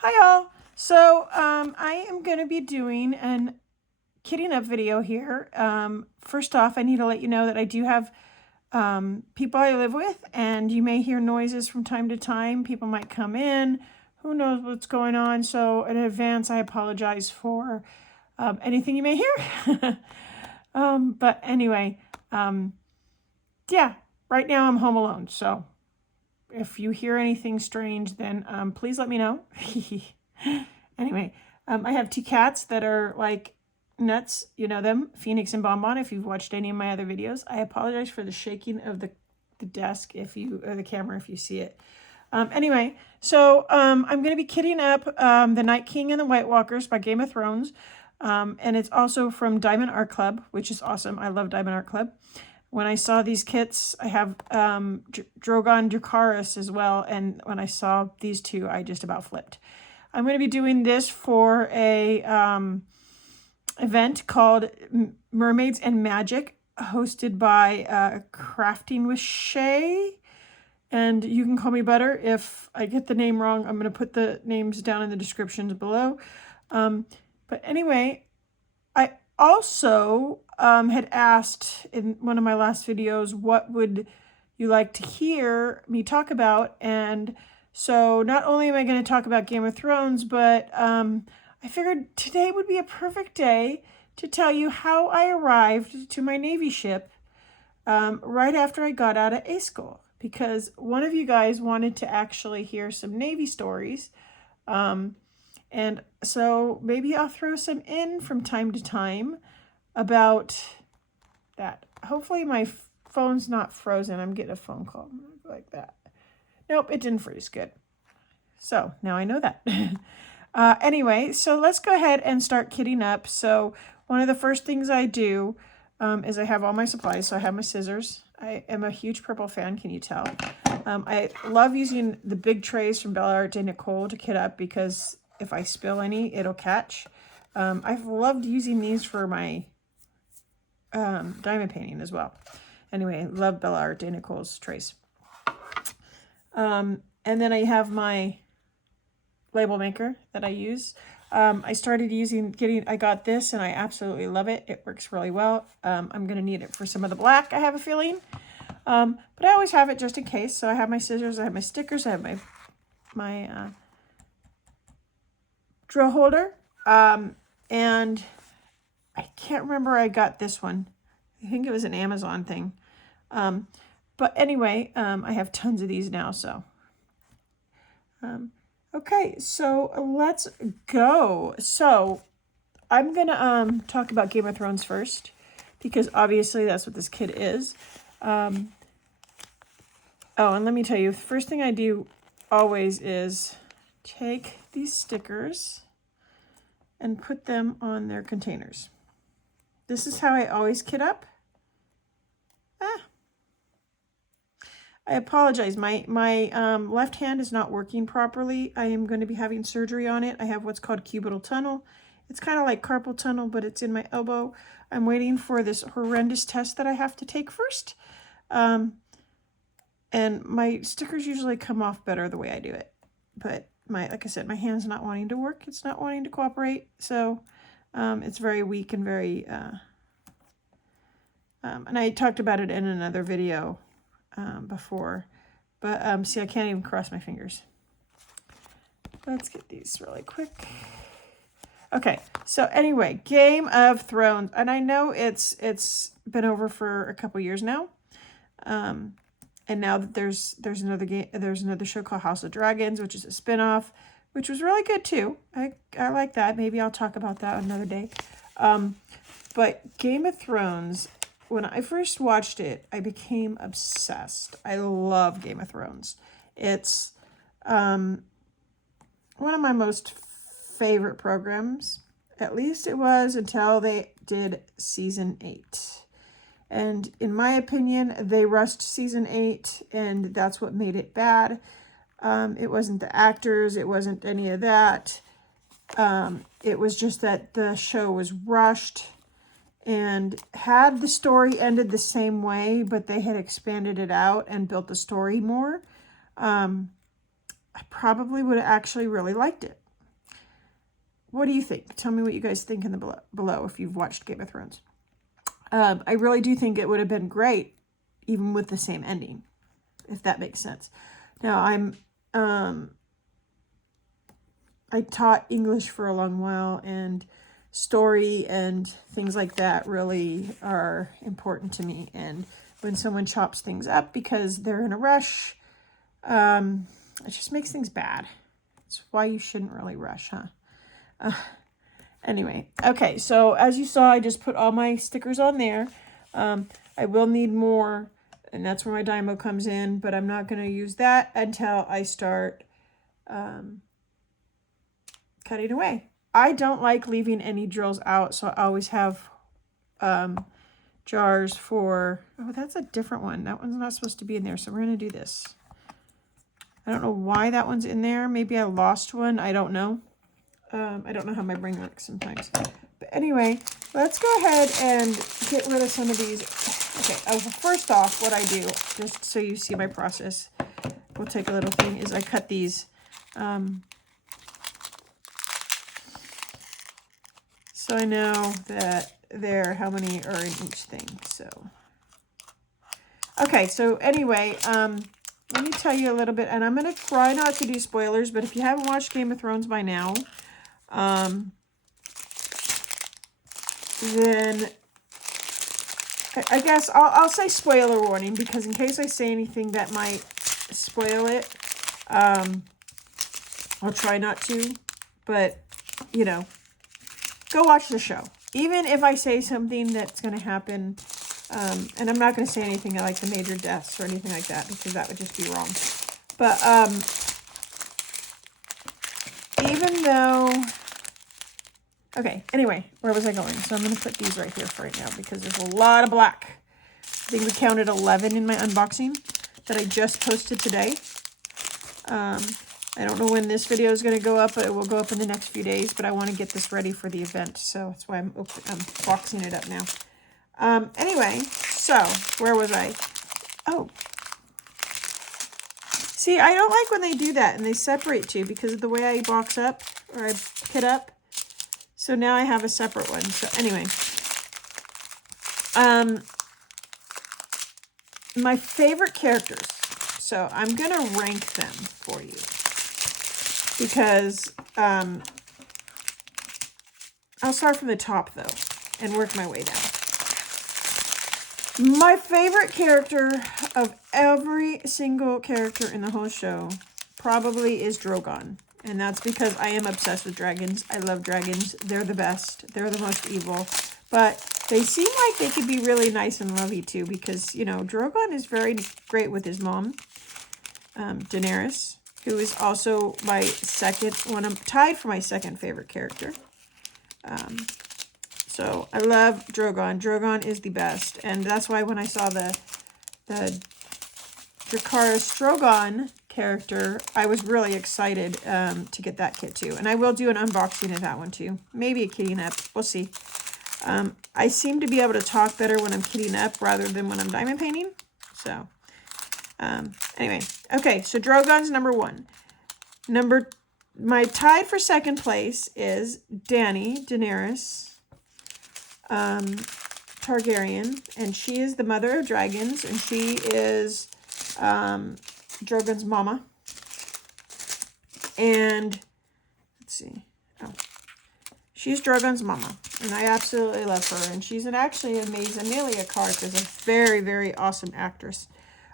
Hi all. So I am going to be doing an kitting up video here. First off, I need to let you know that I do have people I live with, and you may hear noises from time to time. People might come in. Who knows what's going on? So in advance, I apologize for anything you may hear. But anyway, yeah, right now I'm home alone. So if you hear anything strange, then please let me know. Anyway, I have two cats that are like nuts. You know them, Phoenix and Bonbon. If you've watched any of my other videos, I apologize for the shaking of the desk or the camera if you see it. Anyway, so I'm going to be kitting up The Night King and the White Walkers by Game of Thrones. And it's also from Diamond Art Club, which is awesome. I love Diamond Art Club. When I saw these kits, I have Drogon Dracarys as well. And when I saw these two, I just about flipped. I'm going to be doing this for a event called Mermaids and Magic, hosted by Crafting with Shay. And you can call me Butter. If I get the name wrong, I'm going to put the names down in the descriptions below. But anyway, I also had asked in one of my last videos, what would you like to hear me talk about? And so not only am I going to talk about Game of Thrones, but I figured today would be a perfect day to tell you how I arrived to my Navy ship right after I got out of A school, because one of you guys wanted to actually hear some Navy stories. And so maybe I'll throw some in from time to time about that. Hopefully my phone's not frozen. I'm getting a phone call like that. Nope, it didn't freeze. Good. So now I know that. Anyway, so let's go ahead and start kitting up. So one of the first things I do is I have all my supplies. So I have my scissors. I am a huge purple fan, can you tell? I love using the big trays from Bella Art de Nicole to kit up, because if I spill any, it'll catch. I've loved using these for my diamond painting as well. Anyway, love Bella Art de Nicole's trays. And then I have my label maker that I use. I started I got this and I absolutely love it. It works really well. I'm going to need it for some of the black, I have a feeling. But I always have it just in case. So I have my scissors, I have my stickers, I have my drill holder. And I can't remember where I got this one. I think it was an Amazon thing. But anyway, I have tons of these now, so. Okay, so let's go. So I'm gonna talk about Game of Thrones first, because obviously that's what this kit is. Oh, and let me tell you, the first thing I do always is take these stickers and put them on their containers. This is how I always kit up. I apologize. My left hand is not working properly. I am going to be having surgery on it. I have what's called cubital tunnel. It's kind of like carpal tunnel, but it's in my elbow. I'm waiting for this horrendous test that I have to take first. And my stickers usually come off better the way I do it. But like I said, my hand's not wanting to work. It's not wanting to cooperate. So it's very weak and very... and I talked about it in another video before, but see, I can't even cross my fingers. Let's get these really quick. Okay, so anyway, Game of Thrones, and I know it's been over for a couple years now, and now that there's another show called House of Dragons, which is a spin-off, which was really good too. I like that. Maybe I'll talk about that another day. But Game of Thrones, when I first watched it, I became obsessed. I love Game of Thrones. It's one of my most favorite programs. At least it was until they did season 8. And in my opinion, they rushed season 8, and that's what made it bad. It wasn't the actors. It wasn't any of that. It was just that the show was rushed. And had the story ended the same way, but they had expanded it out and built the story more, I probably would have actually really liked it. what do you think? Tell me what you guys think in the below if you've watched Game of Thrones. I really do think it would have been great even with the same ending, if that makes sense. Now, I taught English for a long while, and story and things like that really are important to me. And when someone chops things up because they're in a rush, it just makes things bad. It's why you shouldn't really rush, huh? Anyway, okay, so as you saw, I just put all my stickers on there. I will need more, and that's where my Dymo comes in, but I'm not going to use that until I start cutting away. I don't like leaving any drills out, so I always have jars for... Oh, that's a different one. That one's not supposed to be in there, so we're going to do this. I don't know why that one's in there. Maybe I lost one. I don't know. I don't know how my brain works sometimes. But anyway, let's go ahead and get rid of some of these. Okay, first off, what I do, just so you see my process, we'll take a little thing, is I cut these. So I know that how many are in each thing. So, okay, so anyway, let me tell you a little bit, and I'm going to try not to do spoilers, but if you haven't watched Game of Thrones by now, then I guess I'll say spoiler warning, because in case I say anything that might spoil it, I'll try not to, but, you know, go watch the show. Even if I say something that's going to happen, and I'm not going to say anything like the major deaths or anything like that, because that would just be wrong. But, even though... Okay, anyway, where was I going? So I'm going to put these right here for right now, because there's a lot of black. I think we counted 11 in my unboxing that I just posted today. I don't know when this video is going to go up, but it will go up in the next few days, but I want to get this ready for the event, so that's why I'm boxing it up now. Anyway, so, where was I? Oh. See, I don't like when they do that, and they separate too, because of the way I box up, or I kit up. So now I have a separate one. So anyway, my favorite characters. So I'm going to rank them for you, because I'll start from the top though and work my way down. My favorite character of every single character in the whole show probably is Drogon. And that's because I am obsessed with dragons. I love dragons. They're the best. They're the most evil. But they seem like they could be really nice and lovey too, because, you know, Drogon is very great with his mom, Daenerys, who is also my second one. I'm tied for my second favorite character. So I love Drogon. Drogon is the best. And that's why when I saw the Dracarys Drogon character, I was really excited to get that kit too. And I will do an unboxing of that one too. Maybe a kitting up. We'll see. I seem to be able to talk better when I'm kitting up rather than when I'm diamond painting. So, anyway. Okay, so Drogon's number one. My tied for second place is Daenerys Targaryen. And she is the mother of dragons. And she is... Drogon's mama. And let's see. Oh. She's Drogon's mama. And I absolutely love her. And she's actually an Emilia Clarke is a very, very awesome actress.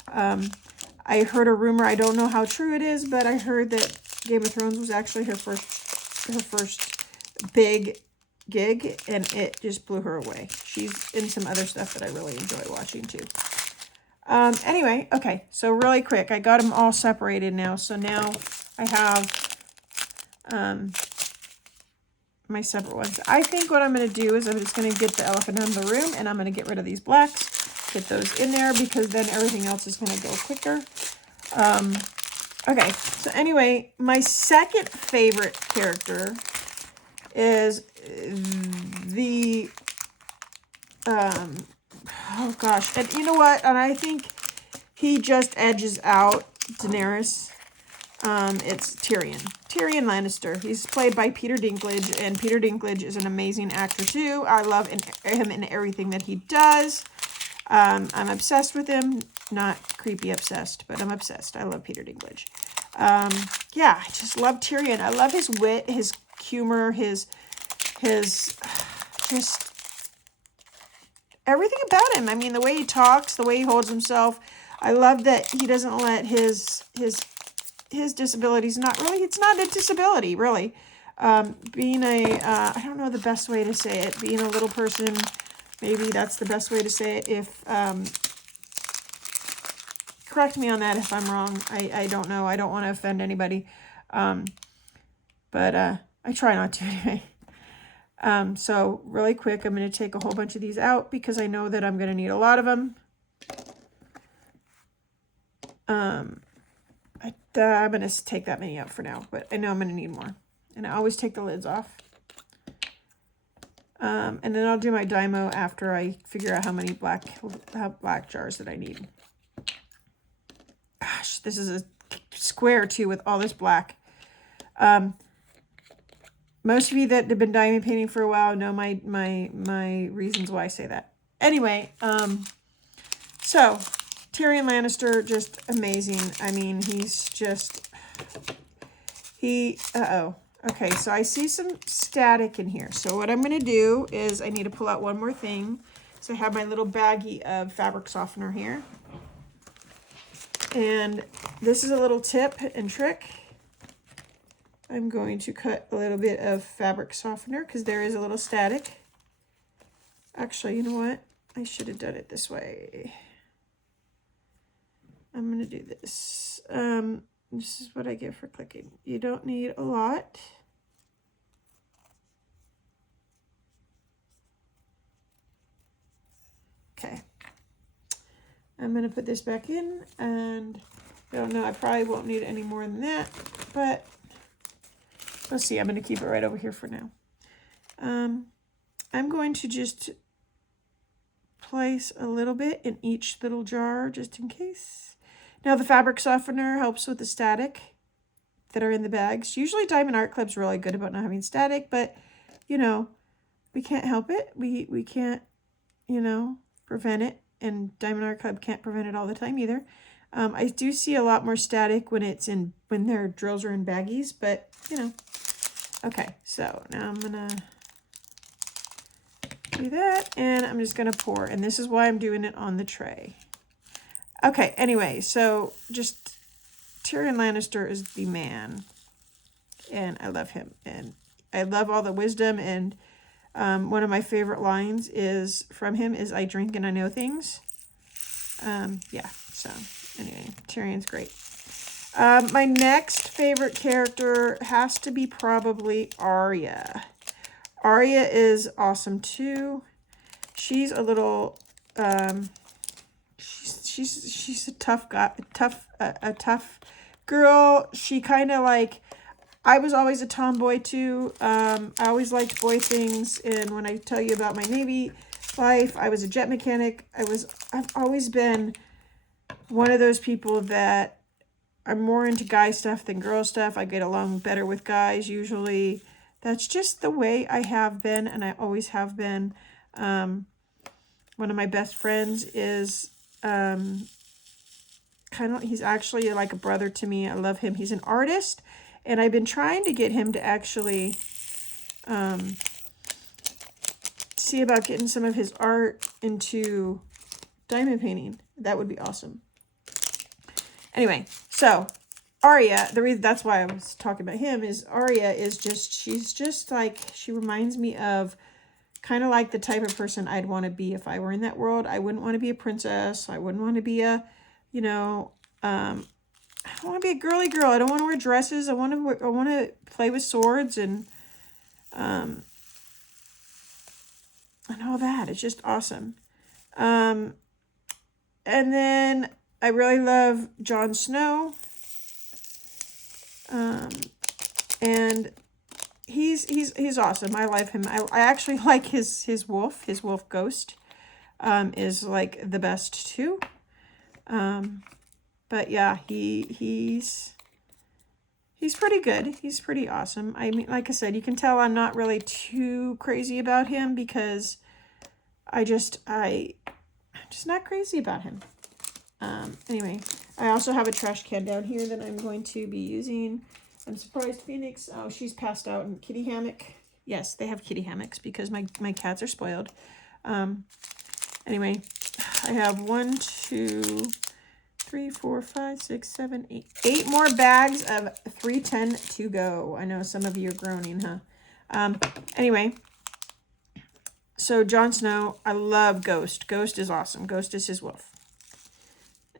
I heard a rumor, I don't know how true it is, but I heard that Game of Thrones was actually her first big gig, and it just blew her away. She's in some other stuff that I really enjoy watching too. Anyway, okay, so really quick, I got them all separated now. So now I have, my separate ones. I think what I'm going to do is I'm just going to get the elephant out of the room, and I'm going to get rid of these blacks, get those in there, because then everything else is going to go quicker. Okay, so anyway, my second favorite character is the, oh gosh, and you know what? And I think he just edges out Daenerys. it's Tyrion. Tyrion Lannister. He's played by Peter Dinklage, and Peter Dinklage is an amazing actor too. I love him in everything that he does. I'm obsessed with him. Not creepy obsessed, but I'm obsessed. I love Peter Dinklage. Yeah, I just love Tyrion. I love his wit, his humor, his just everything about him. I mean, the way he talks, the way he holds himself. I love that he doesn't let his disabilities, it's not a disability, really. Being I don't know the best way to say it, being a little person, maybe that's the best way to say it. If, correct me on that if I'm wrong. I don't know. I don't want to offend anybody. But I try not to anyway. So really quick, I'm going to take a whole bunch of these out because I know that I'm going to need a lot of them. I'm going to take that many out for now, but I know I'm going to need more. And I always take the lids off. And then I'll do my Dymo after I figure out how many black jars that I need. Gosh, this is a square too with all this black. Most of you that have been diamond painting for a while know my reasons why I say that. Anyway, so Tyrion Lannister, just amazing. I mean, he's just, okay, so I see some static in here. So what I'm going to do is I need to pull out one more thing. So I have my little baggie of fabric softener here. And this is a little tip and trick. I'm going to cut a little bit of fabric softener because there is a little static. Actually, you know what? I should have done it this way. I'm going to do this. This is what I get for clicking. You don't need a lot. Okay. I'm going to put this back in, and I don't know, I probably won't need any more than that, but let's see. I'm going to keep it right over here for now. I'm going to just place a little bit in each little jar just in case. Now the fabric softener helps with the static that are in the bags. Usually Diamond Art Club's really good about not having static, but you know, we can't help it. We can't, you know, prevent it, and Diamond Art Club can't prevent it all the time either. I do see a lot more static when their drills are in baggies, but you know. Okay, so now I'm gonna do that, and I'm just gonna pour, and this is why I'm doing it on the tray. Okay, anyway, so just Tyrion Lannister is the man, and I love him, and I love all the wisdom, and one of my favorite lines from him is, "I drink and I know things." Yeah, so anyway, Tyrion's great. My next favorite character has to be probably Arya. Arya is awesome too. She's a little, she's a tough girl. She kind of like, I was always a tomboy too. I always liked boy things. And when I tell you about my Navy life, I was a jet mechanic. I've always been one of those people that I'm more into guy stuff than girl stuff. I get along better with guys usually. That's just the way I have been, and I always have been. One of my best friends is he's actually like a brother to me. I love him. He's an artist, and I've been trying to get him to actually see about getting some of his art into diamond painting. That would be awesome. Anyway, so Arya, the reason that's why I was talking about him is Arya is just, she's just like, she reminds me of kind of like the type of person I'd want to be if I were in that world. I wouldn't want to be a princess. I wouldn't want to be a, you know, I don't want to be a girly girl. I don't want to wear dresses. I want to play with swords and all that. It's just awesome. And then I really love Jon Snow. And he's awesome. I like him. I actually like his wolf. His wolf Ghost is like the best too. But yeah, he's he's pretty good. He's pretty awesome. I mean, like I said, you can tell I'm not really too crazy about him because I'm just not crazy about him. Anyway, I also have a trash can down here that I'm going to be using. I'm surprised Phoenix, oh, she's passed out in kitty hammock. Yes, they have kitty hammocks because my cats are spoiled. Anyway, I have 1, 2, 3, 4, 5, 6, 7, 8. 8 more bags of 310 to go. I know some of you are groaning, huh? Anyway, so Jon Snow, I love Ghost. Ghost is awesome. Ghost is his wolf.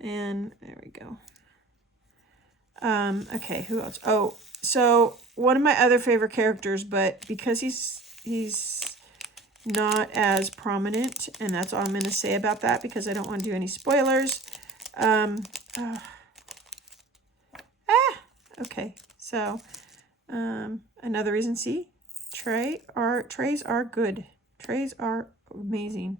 And there we go. Okay, who else? Oh, so one of my other favorite characters, but because he's not as prominent, and that's all I'm going to say about that because I don't want to do any spoilers. Okay, so another reason, see, trays are good. Trays are amazing.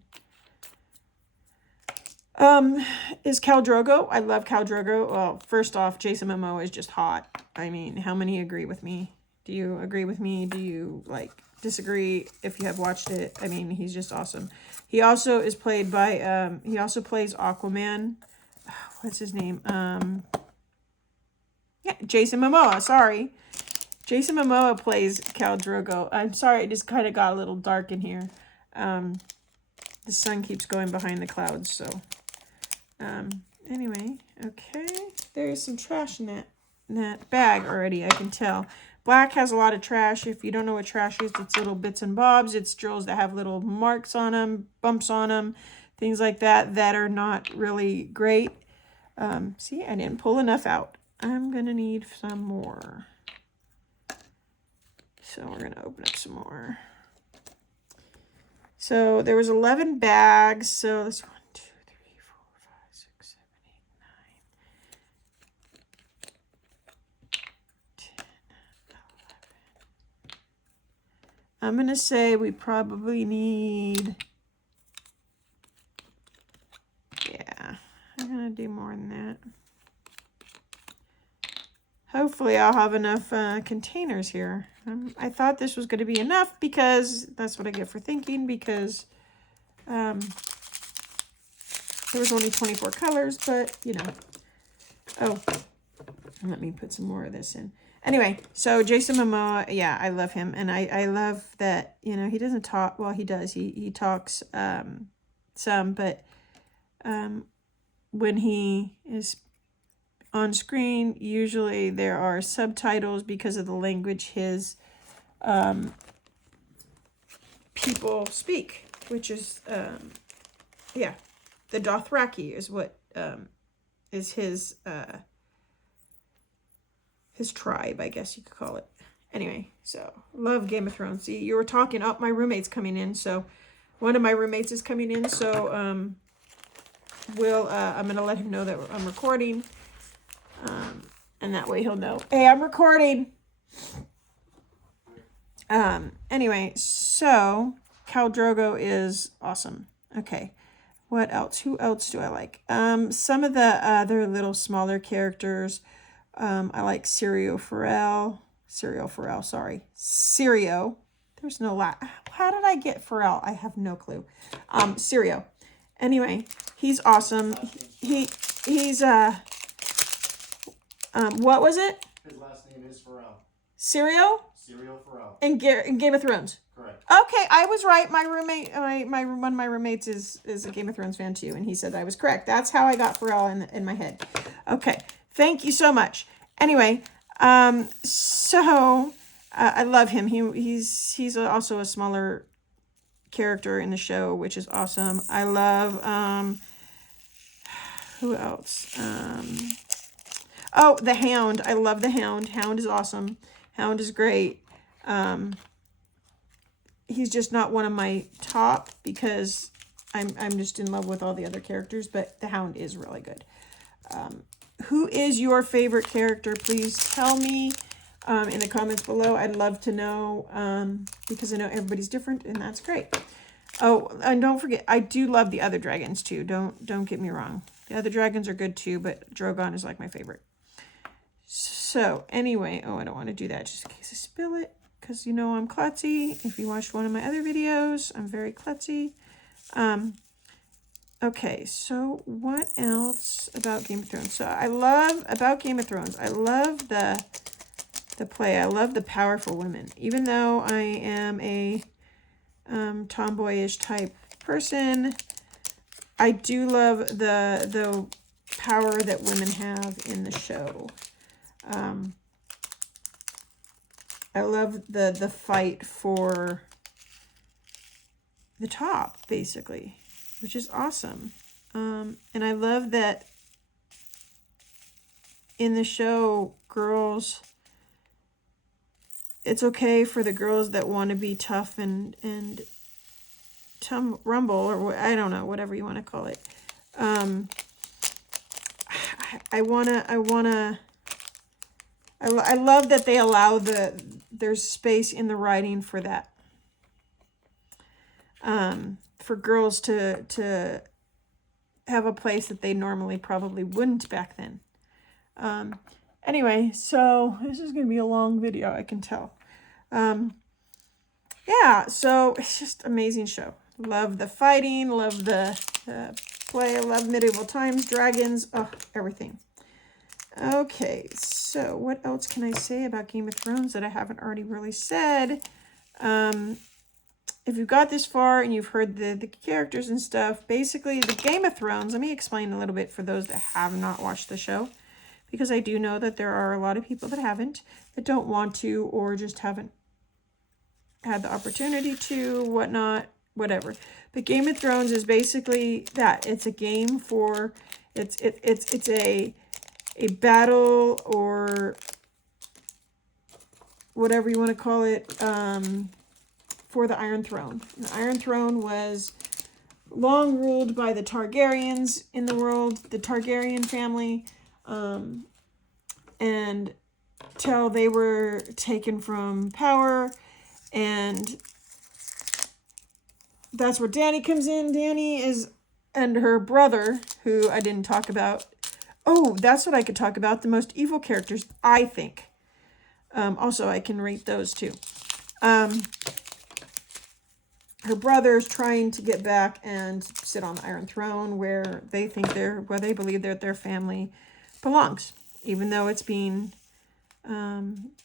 Is Khal Drogo? I love Khal Drogo. Well, first off, Jason Momoa is just hot. I mean, how many agree with me? Do you agree with me? Do you, like, disagree if you have watched it? I mean, he's just awesome. He also is played by, he also plays Aquaman. What's his name? Yeah, Jason Momoa, sorry. Jason Momoa plays Khal Drogo. I'm sorry, it just kind of got a little dark in here. The sun keeps going behind the clouds, so... anyway, okay. There's some trash in that bag already, I can tell. Black has a lot of trash. If you don't know what trash is, it's little bits and bobs. It's drills that have little marks on them, bumps on them, things like that that are not really great. See, I didn't pull enough out. I'm going to need some more. So we're going to open up some more. So there was 11 bags. So this 1, 2, 3, 4, 5, 6, 7, 8, 9, 10, 11. I'm going to say we probably need, yeah, I'm going to do more than that. Hopefully I'll have enough containers here. I thought this was going to be enough because that's what I get for thinking, because there was only 24 colors, but you know. Oh, let me put some more of this in. Anyway, so Jason Momoa, yeah, I love him. And I love that, you know, he doesn't talk. Well, he does. He talks some, but when he is on screen, usually there are subtitles because of the language his people speak, which is, yeah, the Dothraki is what is his tribe, I guess you could call it. Anyway, so love Game of Thrones. See, you were talking, oh, my roommate's coming in, so one of my roommates is coming in, so I'm going to let him know that I'm recording. And that way he'll know, hey, I'm recording. Anyway, so Khal Drogo is awesome. Okay. What else? Who else do I like? Some of the other little smaller characters. I like Syrio Forel. Syrio. There's no la. How did I get Forel? I have no clue. Syrio. Anyway, he's awesome. He's what was it? His last name is Forel. Syrio? Syrio Forel. In Game of Thrones. Correct. Okay, I was right. My roommate, one of my roommates is a Game of Thrones fan too, and he said I was correct. That's how I got Forel in my head. Okay, thank you so much. Anyway, so I love him. He's also a smaller character in the show, which is awesome. I love who else? Oh, the Hound. I love the Hound. Hound is awesome. Hound is great. He's just not one of my top because I'm just in love with all the other characters, but the Hound is really good. Who is your favorite character? Please tell me in the comments below. I'd love to know because I know everybody's different, and that's great. Oh, and don't forget, I do love the other dragons too. Don't get me wrong. The other dragons are good too, but Drogon is like my favorite. So anyway, oh, I don't want to do that just in case I spill it, because you know I'm klutzy. If you watched one of my other videos, I'm very klutzy. Okay, so what else about Game of Thrones? So I love about Game of Thrones, I love the play. I love the powerful women. Even though I am a tomboyish type person, I do love the power that women have in the show. I love the fight for the top, basically, which is awesome. And I love that in the show, girls, it's okay for the girls that want to be tough and rumble, or I don't know, whatever you want to call it. I love that they allow there's space in the writing for that. For girls to have a place that they normally probably wouldn't back then. Anyway, so this is going to be a long video, I can tell. Yeah, so it's just amazing show. Love the fighting, love the play, love medieval times, dragons, oh, everything. Okay, so what else can I say about Game of Thrones that I haven't already really said? If you've got this far and you've heard the characters and stuff, basically the Game of Thrones, let me explain a little bit for those that have not watched the show, because I do know that there are a lot of people that haven't, that don't want to, or just haven't had the opportunity to, whatnot, whatever. But Game of Thrones is basically that. It's a game for, it's a battle, or whatever you want to call it, for the Iron Throne. And the Iron Throne was long ruled by the Targaryens in the world, the Targaryen family, and till they were taken from power. And that's where Dany comes in. Dany is, and her brother, who I didn't talk about. Oh, that's what I could talk about. The most evil characters, I think. Also, I can rate those too. Her brother's trying to get back and sit on the Iron Throne where they think where they believe that their family belongs, even though it's being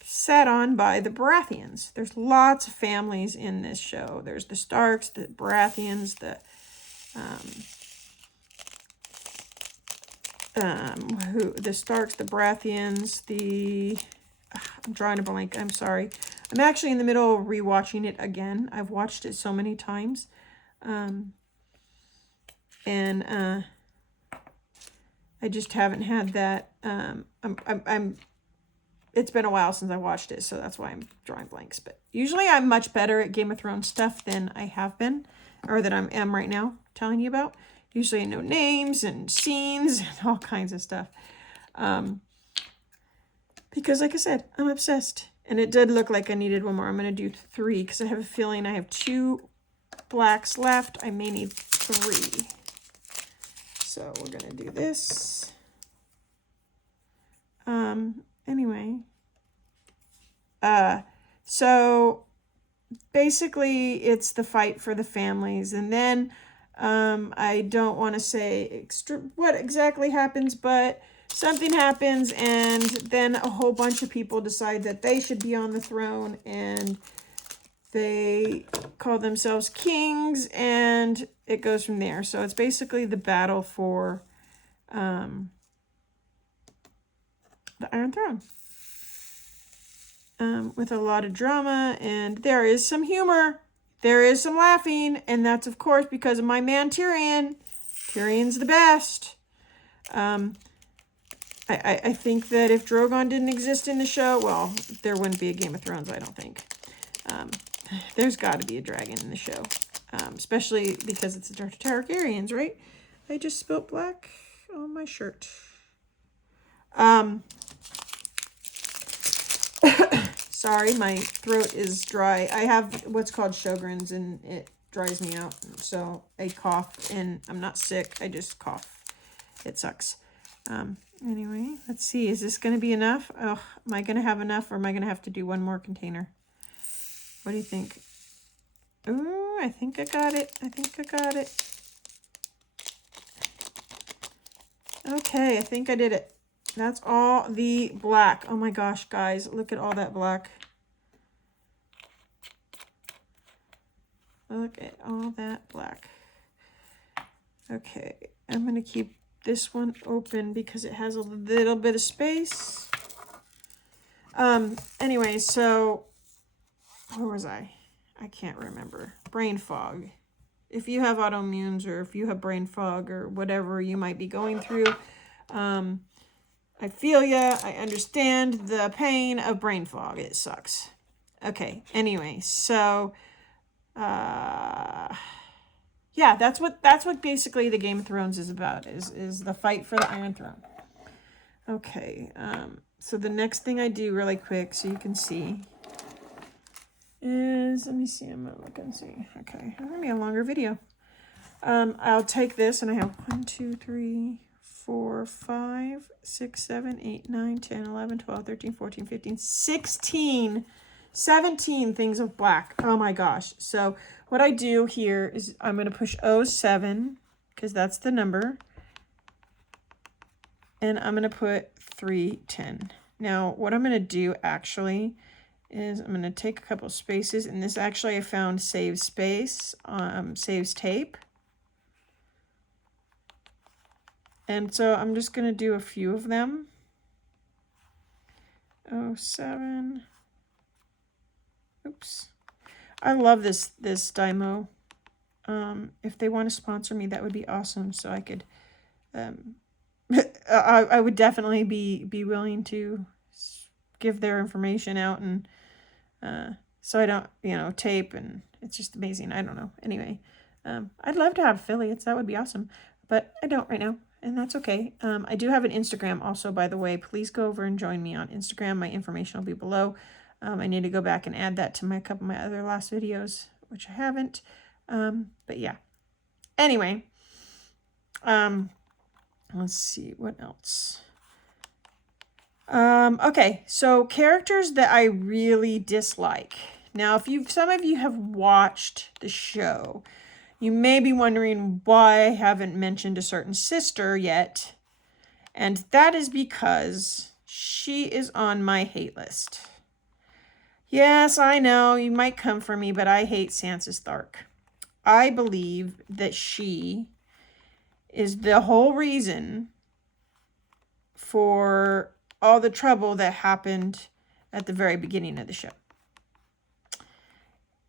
sat on by the Baratheons. There's lots of families in this show. There's the Starks, the Baratheons, the Starks, the Baratheons, I'm drawing a blank. I'm sorry. I'm actually in the middle of rewatching it again. I've watched it so many times. I just haven't had that. It's been a while since I watched it, so that's why I'm drawing blanks. But usually I'm much better at Game of Thrones stuff than I have been, or that I am right now telling you about. Usually I know names and scenes and all kinds of stuff. Because like I said, I'm obsessed. And it did look like I needed one more. I'm going to do 3 because I have a feeling I have 2 blacks left. I may need 3. So we're going to do this. Anyway. So basically it's the fight for the families. And then I don't want to say what exactly happens, but something happens, and then a whole bunch of people decide that they should be on the throne, and they call themselves kings, and it goes from there. So it's basically the battle for the Iron Throne, with a lot of drama, and there is some humor, there is some laughing, and that's of course because of my man Tyrion. Tyrion's the best. I think that if Drogon didn't exist in the show, well, there wouldn't be a Game of Thrones, I don't think. There's got to be a dragon in the show, especially because it's the Targaryens, right? I just spilled black on my shirt. Sorry, my throat is dry. I have what's called Sjogren's, and it dries me out, so I cough, and I'm not sick, I just cough. It sucks. Anyway, let's see. Is this going to be enough? Oh, am I going to have enough, or am I going to have to do one more container? What do you think? Ooh, I think I got it. I think I got it. Okay, I think I did it. That's all the black. Oh my gosh, guys, look at all that black. Look at all that black. Okay, I'm going to keep this one open because it has a little bit of space. Anyway, so where was I? I can't remember. Brain fog. If you have autoimmunes, or if you have brain fog, or whatever you might be going through, I feel ya. I understand the pain of brain fog. It sucks. Okay. Anyway, so yeah, that's what basically the Game of Thrones is about. Is the fight for the Iron Throne. Okay. So the next thing I do really quick, so you can see, is, let me see, I'm gonna look and see. Okay, it's gonna be a longer video. I'll take this, and I have 1, 2, 3, 4, 5, 6, 7, 8, 9, 10, 11, 12, 13, 14, 15, 16, 17 things of black. Oh my gosh. So what I do here is I'm gonna push 07, because that's the number, and I'm gonna put 310. Now what I'm gonna do actually is I'm going to take a couple spaces, and this actually I found saves space, saves tape. And so I'm just going to do a few of them. 07. Oops. I love this Dymo. If they want to sponsor me, that would be awesome. So I could, I would definitely be willing to give their information out, and so I don't, tape, and it's just amazing. I don't know. Anyway, I'd love to have affiliates. That would be awesome, but I don't right now, and that's okay. I do have an Instagram also, by the way. Please go over and join me on Instagram. My information will be below. I need to go back and add that to a couple of my other last videos, which I haven't. But yeah. Anyway, let's see what else. Okay, so characters that I really dislike. Now, if some of you have watched the show, you may be wondering why I haven't mentioned a certain sister yet. And that is because she is on my hate list. Yes, I know, you might come for me, but I hate Sansa Stark. I believe that she is the whole reason for all the trouble that happened at the very beginning of the show.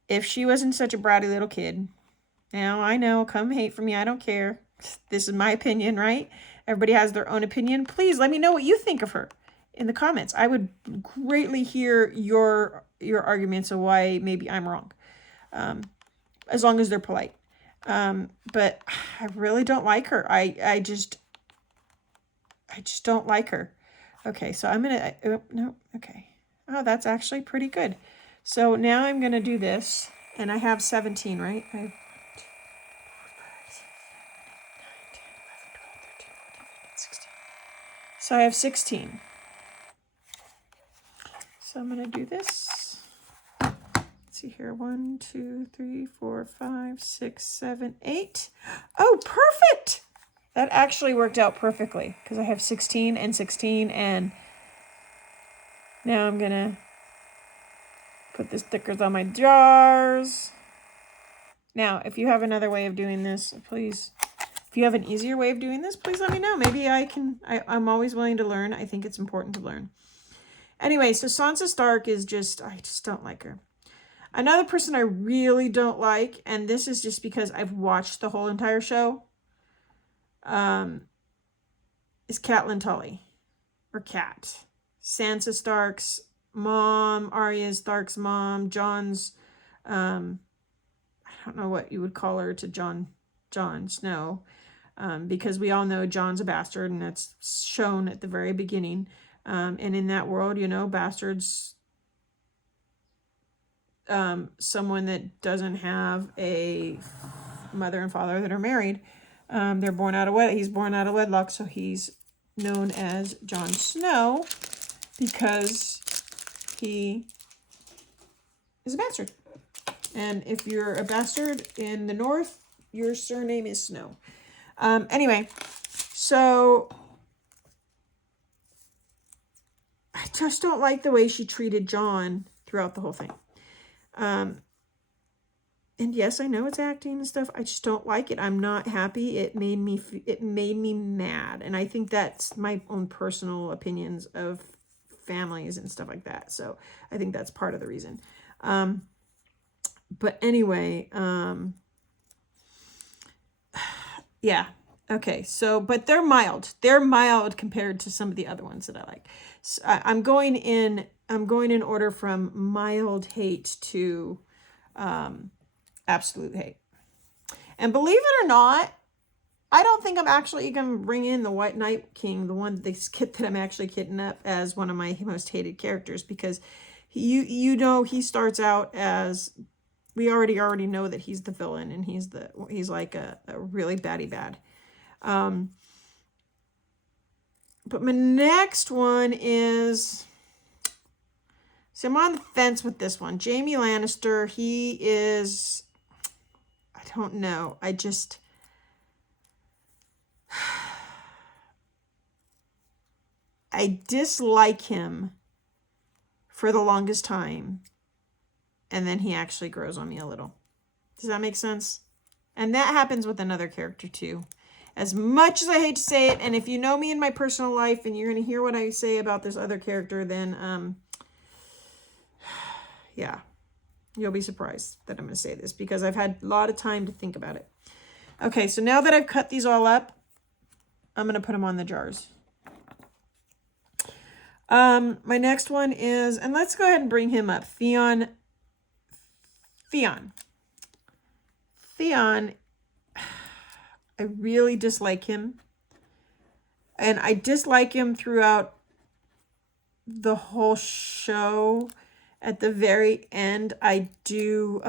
If she wasn't such a bratty little kid, now I know, come hate for me, I don't care. This is my opinion, right? Everybody has their own opinion. Please let me know what you think of her in the comments. I would greatly hear your arguments of why maybe I'm wrong, as long as they're polite. But I really don't like her. I just don't like her. Okay, so I'm gonna, no, okay. Oh, that's actually pretty good. So now I'm gonna do this, and I have 17, right? I have 2, 4, 5, 6, 7, 8, 9, 10, 11, 12, 13, 14, 15, 16. So I have 16. So I'm gonna do this. Let's see here, 1, 2, 3, 4, 5, 6, 7, 8. Oh, perfect! That actually worked out perfectly, because I have 16 and 16, and now I'm going to put the stickers on my jars. Now, if you have another way of doing this, please, if you have an easier way of doing this, please let me know. Maybe I'm always willing to learn. I think it's important to learn. Anyway, so Sansa Stark is I just don't like her. Another person I really don't like, and this is just because I've watched the whole entire show, is Catelyn Tully, or Cat. Sansa Stark's mom, Arya Stark's mom, Jon's, I don't know what you would call her to Jon Snow, because we all know Jon's a bastard, and that's shown at the very beginning. And in that world, bastards, someone that doesn't have a mother and father that are married, he's born out of wedlock, so he's known as Jon Snow because he is a bastard. And if you're a bastard in the North, your surname is Snow. Anyway, so I just don't like the way she treated Jon throughout the whole thing. And yes, I know it's acting and stuff. I just don't like it. I'm not happy. It made me mad. And I think that's my own personal opinions of families and stuff like that. So I think that's part of the reason. But anyway, yeah. Okay. So, but they're mild. They're mild compared to some of the other ones that I like. So I'm going in order from mild hate to, absolute hate. And believe it or not, I don't think I'm actually going to bring in the White Night King, the one that I'm actually kidding up as one of my most hated characters, because he starts out as, we already know that he's the villain, and he's like a really baddie bad. But my next one is, so I'm on the fence with this one. Jaime Lannister, he is, I don't know. I dislike him for the longest time. And then he actually grows on me a little. Does that make sense? And that happens with another character too. As much as I hate to say it, and if you know me in my personal life and you're going to hear what I say about this other character, then, yeah, you'll be surprised that I'm going to say this because I've had a lot of time to think about it. Okay, so now that I've cut these all up, I'm going to put them on the jars. My next one is, and let's go ahead and bring him up, Theon. I really dislike him. And I dislike him throughout the whole show. At the very end, I do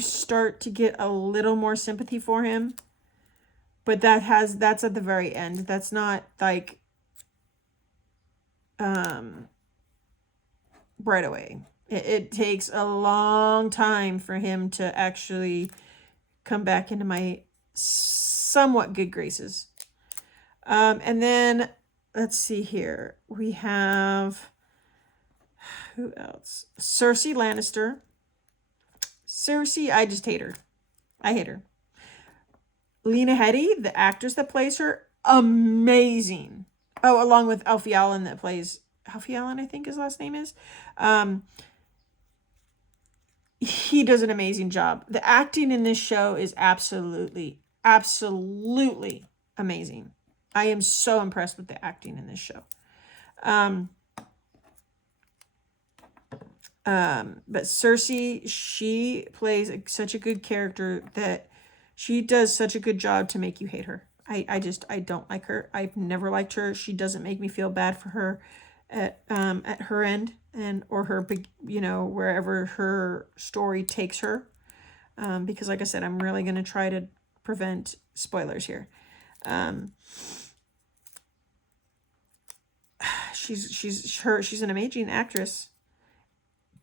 start to get a little more sympathy for him. But that's at the very end. That's not like right away. It takes a long time for him to actually come back into my somewhat good graces. And then let's see here. We have, who else? Cersei Lannister. Cersei, I just hate her. I hate her. Lena Headey, the actress that plays her, amazing. Oh, along with Alfie Allen that plays, Alfie Allen, I think his last name is. He does an amazing job. The acting in this show is absolutely amazing. I am so impressed with the acting in this show. But Cersei, she plays such a good character that she does such a good job to make you hate her. I don't like her. I've never liked her. She doesn't make me feel bad for her at her end or her big, wherever her story takes her. Because like I said, I'm really going to try to prevent spoilers here. She's an amazing actress,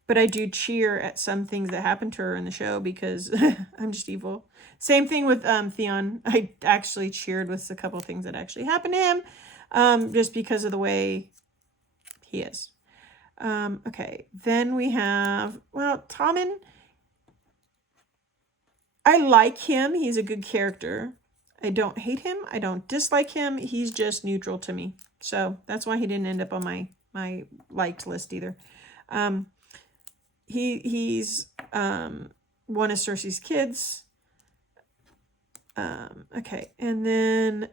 but I do cheer at some things that happen to her in the show because I'm just evil. Same thing with Theon. I actually cheered with a couple of things that actually happened to him, just because of the way he is. Okay, then we have, Tommen. I like him. He's a good character. I don't hate him. I don't dislike him. He's just neutral to me. So that's why he didn't end up on my liked list either. He's one of Cersei's kids. Okay, and then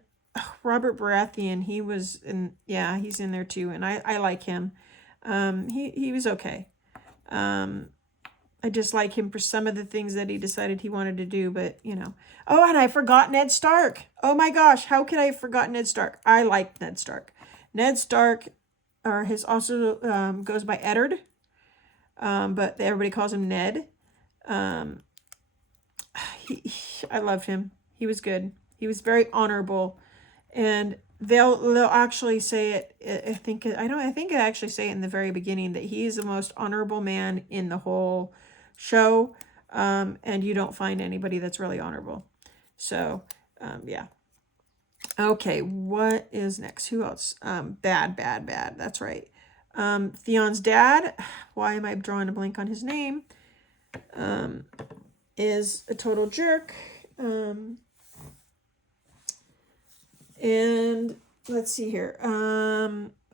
Robert Baratheon, he's in there too, and I like him. He was okay. I just like him for some of the things that he decided he wanted to do, but Oh, and I forgot Ned Stark. Oh my gosh, how could I have forgotten Ned Stark? I like Ned Stark. Ned Stark, his also goes by Eddard, but everybody calls him Ned. I loved him. He was good. He was very honorable, and they'll actually say it. I think it actually say it in the very beginning that he is the most honorable man in the whole show, and you don't find anybody that's really honorable. So, yeah. Okay, what is next? Who else? Bad. That's right. Theon's dad. Why am I drawing a blank on his name? Is a total jerk. And let's see here.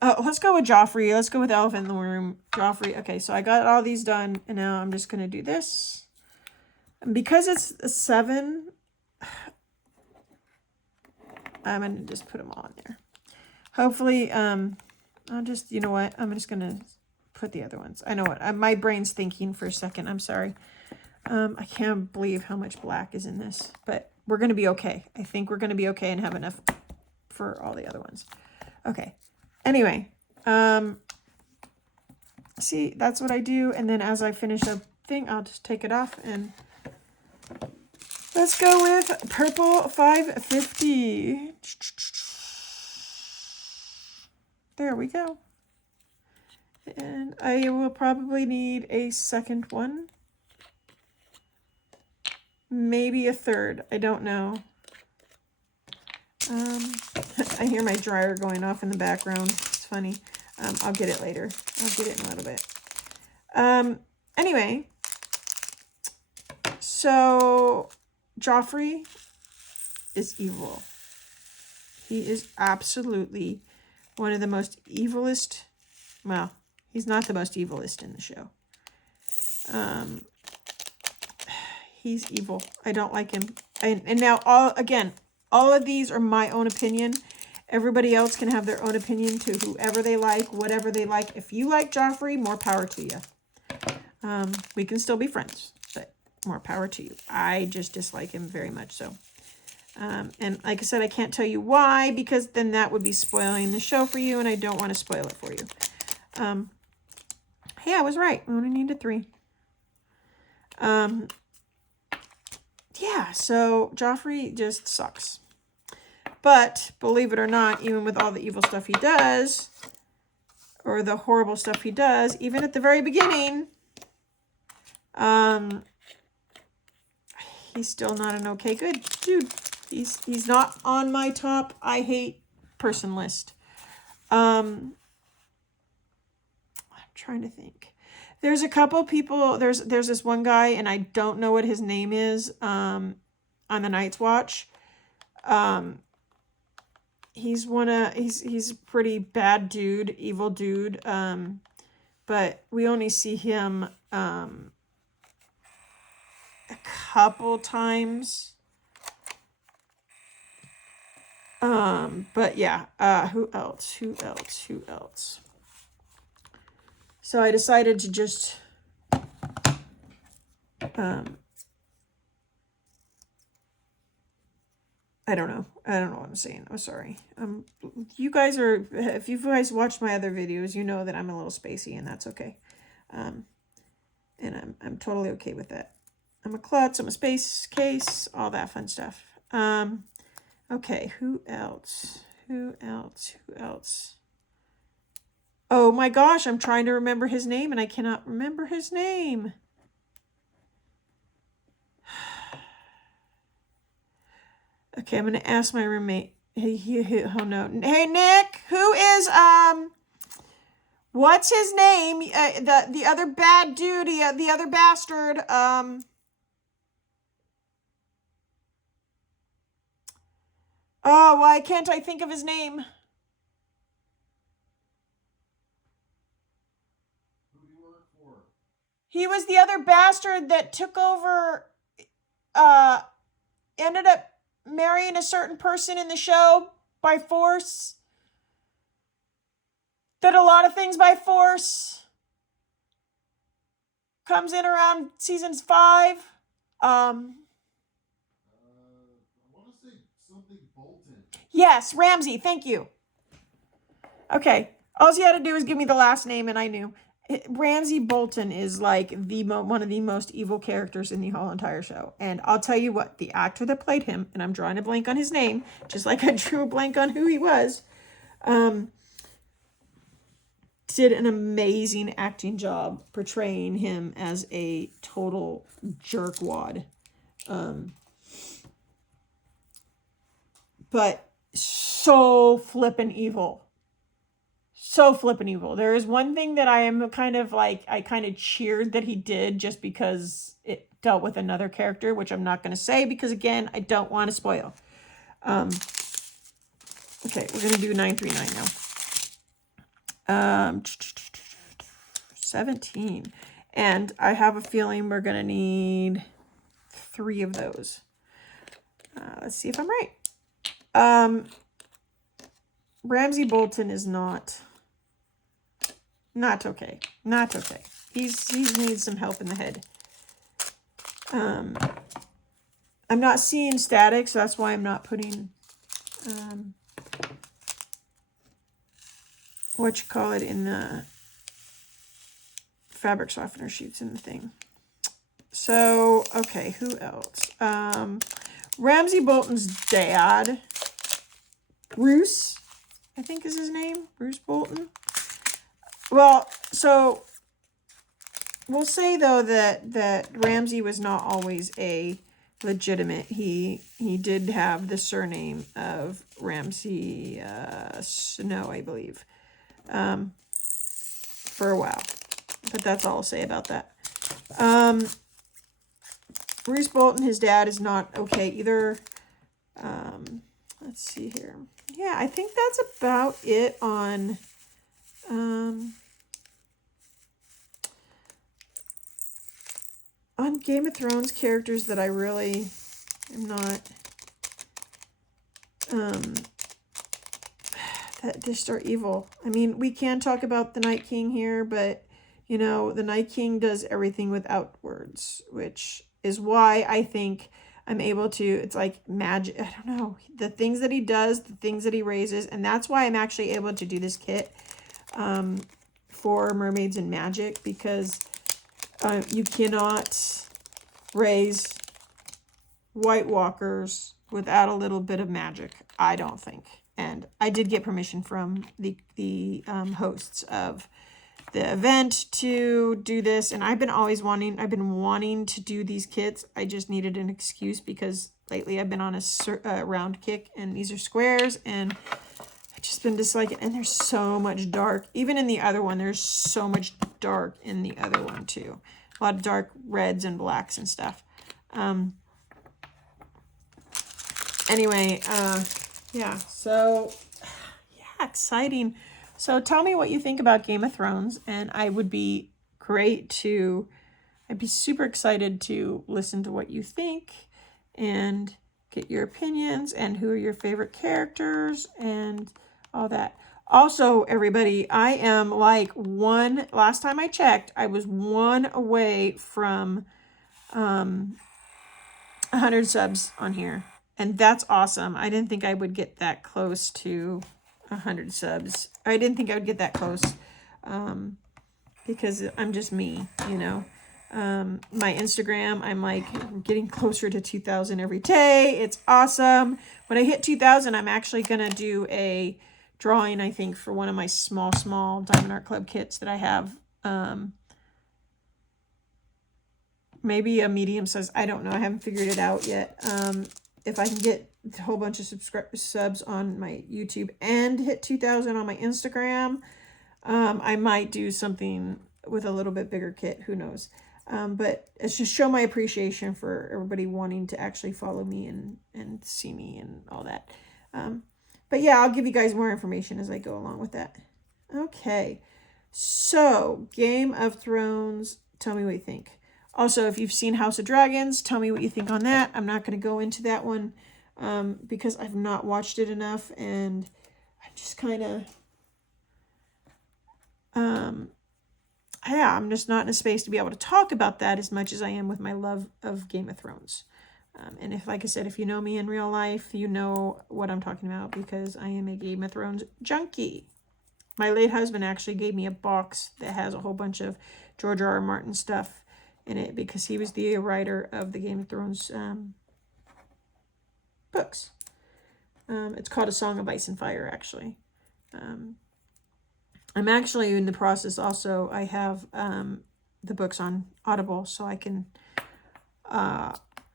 Let's go with Joffrey. Let's go with Elephant in the Room. Joffrey. Okay, so I got all these done, and now I'm just gonna do this. And because it's a 7, I'm gonna just put them all in there. Hopefully, I'll just, you know what? I'm just gonna put the other ones. I know what, my brain's thinking for a second. I'm sorry. I can't believe how much black is in this, but we're gonna be okay. I think we're gonna be okay and have enough for all the other ones. Okay. Anyway, see, that's what I do, and then as I finish a thing, I'll just take it off, and let's go with purple 550. There we go. And I will probably need a second one. Maybe a third. I don't know. I hear my dryer going off in the background. It's funny. I'll get it later. I'll get it in a little bit. Anyway. So, Joffrey is evil. He is absolutely one of the most evilest. Well, he's not the most evilest in the show. He's evil. I don't like him. And now, all of these are my own opinion. Everybody else can have their own opinion to whoever they like, whatever they like. If you like Joffrey, more power to you. We can still be friends, but more power to you. I just dislike him very much so. And like I said, I can't tell you why, because then that would be spoiling the show for you, and I don't want to spoil it for you. Hey, I was right. We only needed 3. Yeah, so Joffrey just sucks. But believe it or not, even with all the evil stuff he does, or the horrible stuff he does, even at the very beginning, he's still not an okay good dude. He's not on my top I hate person list. I'm trying to think. There's a couple people, there's this one guy, and I don't know what his name is, on the Night's Watch. He's a pretty bad dude, evil dude. But we only see him a couple times. But yeah, who else? So I decided to just I don't know what I'm saying. I'm sorry. You guys are, if you guys watched my other videos, you know that I'm a little spacey, and that's okay. And I'm totally okay with that. I'm a klutz, I'm a space case, all that fun stuff. Okay, who else? Oh my gosh, I'm trying to remember his name, and I cannot remember his name. Okay, I'm going to ask my roommate. Oh no. Hey, Nick, who is, what's his name? The other bad dude, the other bastard, oh, why can't I think of his name? Who do you work for? He was the other bastard that took over, ended up marrying a certain person in the show by force. Did a lot of things by force. Comes in around seasons 5. I want to say something Bolton. Yes, Ramsay, thank you. Okay, all you had to do was give me the last name, and I knew. Ramsay Bolton is like one of the most evil characters in the whole entire show. And I'll tell you what, the actor that played him, and I'm drawing a blank on his name, just like I drew a blank on who he was, did an amazing acting job portraying him as a total jerkwad. But so flippin' evil. So flippin' evil. There is one thing that I am kind of like, I kind of cheered that he did just because it dealt with another character, which I'm not going to say because, again, I don't want to spoil. Okay, we're going to do 939 now. 17. And I have a feeling we're going to need 3 of those. Let's see if I'm right. Ramsay Bolton is not okay. Not okay. He needs some help in the head. I'm not seeing static, so that's why I'm not putting what you call it in the fabric softener sheets in the thing. So, okay, who else? Ramsay Bolton's dad, Bruce, I think is his name, Bruce Bolton. Well, so we'll say though that Ramsay was not always a legitimate. He did have the surname of Ramsay Snow, I believe, for a while. But that's all I'll say about that. Bruce Bolton, his dad, is not okay either. Let's see here. Yeah, I think that's about it on Game of Thrones characters that I really am not that just are evil. I mean, we can talk about the Night King here, but you know, the Night King does everything without words, which is why I think I'm able to, it's like magic, I don't know, the things that he does, the things that he raises, and that's why I'm actually able to do this kit for Mermaids and Magic, because you cannot raise White Walkers without a little bit of magic, I don't think. And I did get permission from the hosts of the event to do this, and I've been wanting to do these kits. I just needed an excuse because lately I've been on a round kick, and these are squares, and I've just been disliking it. And there's so much dark. Even in the other one, there's so much dark in the other one too. A lot of dark reds and blacks and stuff. Anyway, yeah, so yeah, exciting. So tell me what you think about Game of Thrones, and I would be I'd be super excited to listen to what you think and get your opinions and who are your favorite characters and all that. Also, everybody, I am like last time I checked, I was 1 away from 100 subs on here. And that's awesome. I didn't think I would get that close to 100 subs. I didn't think I would get that close because I'm just me, you know. My Instagram, I'm like getting closer to 2,000 every day. It's awesome. When I hit 2,000, I'm actually going to do a drawing, I think, for one of my small Diamond Art Club kits that I have. Maybe a medium size. I don't know. I haven't figured it out yet. If I can get a whole bunch of subs on my YouTube and hit 2,000 on my Instagram, I might do something with a little bit bigger kit. Who knows? But it's just show my appreciation for everybody wanting to actually follow me and see me and all that. But yeah, I'll give you guys more information as I go along with that. Okay. So, Game of Thrones, tell me what you think. Also, if you've seen House of Dragons, tell me what you think on that. I'm not going to go into that one because I've not watched it enough, and I'm just kind of, yeah, I'm just not in a space to be able to talk about that as much as I am with my love of Game of Thrones. And if, like I said, if you know me in real life, you know what I'm talking about because I am a Game of Thrones junkie. My late husband actually gave me a box that has a whole bunch of George R. R. Martin stuff in it because he was the writer of the Game of Thrones books. It's called A Song of Ice and Fire, actually. I'm actually in the process also, I have the books on Audible, so I can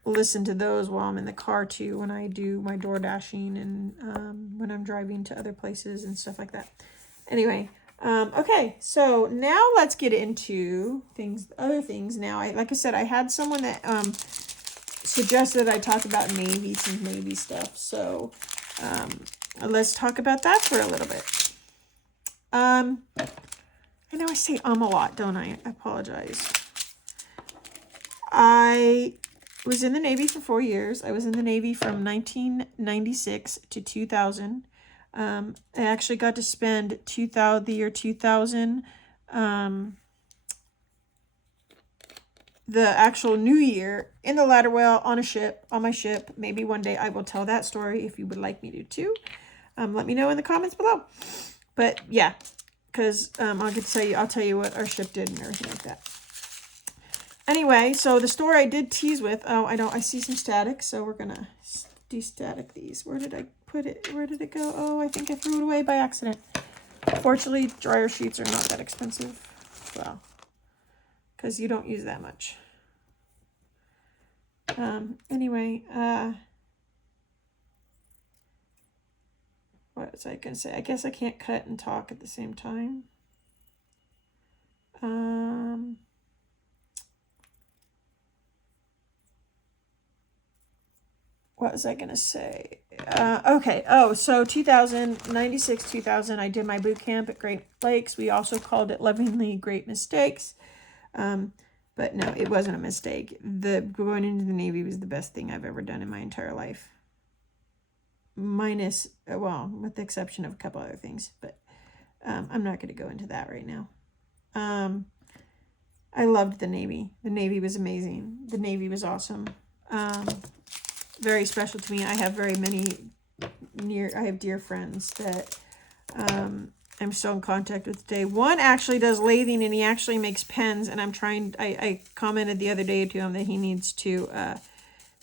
listen to those while I'm in the car too, when I do my door dashing and when I'm driving to other places and stuff like that. Anyway, okay, so now let's get into other things now. Like I said, I had someone that suggested I talk about some Navy stuff, so let's talk about that for a little bit. I know I say a lot, don't I? I apologize. I was in the Navy for 4 years. I was in the Navy from 1996 to 2000. I actually got to spend the year 2000, the actual new year in the ladder well on my ship. Maybe one day I will tell that story if you would like me to too. Let me know in the comments below. But yeah, because I'll tell you what our ship did and everything like that. Anyway, so the store I did tease with, I see some static, so we're gonna de-static these. Where did I put it? Where did it go? Oh, I think I threw it away by accident. Fortunately, dryer sheets are not that expensive. Well, because you don't use that much. Anyway, what was I gonna say? I guess I can't cut and talk at the same time. What was I going to say? Okay. Oh, so 96, 2000, I did my boot camp at Great Lakes. We also called it lovingly Great Mistakes. But no, it wasn't a mistake. Going into the Navy was the best thing I've ever done in my entire life. With the exception of a couple other things. But I'm not going to go into that right now. I loved the Navy. The Navy was amazing. The Navy was awesome. Very special to me. I have I have dear friends that I'm still in contact with today. One actually does lathing and he actually makes pens, and I commented the other day to him that he needs to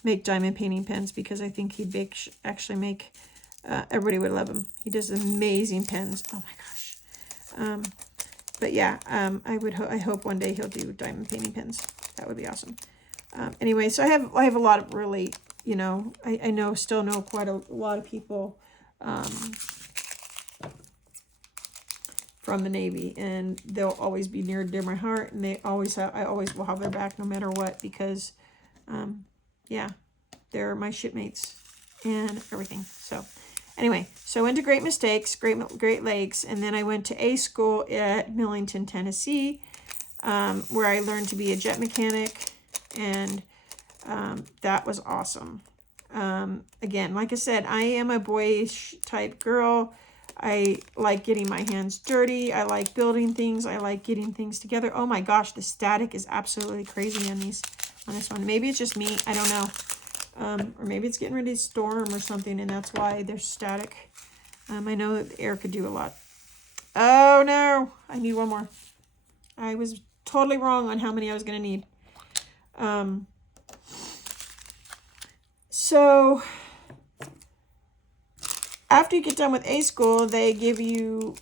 make diamond painting pens because I think he'd make everybody would love him. He does amazing pens. Oh my gosh. But yeah, I hope one day he'll do diamond painting pens. That would be awesome. Anyway, so I have a lot of really, I still know quite a lot of people from the Navy, and they'll always be near and dear to my heart, and I always will have their back no matter what, because yeah, they're my shipmates and everything. So anyway, so I went to Great Lakes, and then I went to A school at Millington, Tennessee, where I learned to be a jet mechanic. And that was awesome. Again, like I said, I am a boyish type girl. I like getting my hands dirty. I like building things. I like getting things together. Oh my gosh, the static is absolutely crazy on this one. Maybe it's just me. I don't know. Or maybe it's getting ready to storm or something, and that's why there's static. I know that the air could do a lot. Oh no, I need one more. I was totally wrong on how many I was going to need. So after you get done with A school, they give you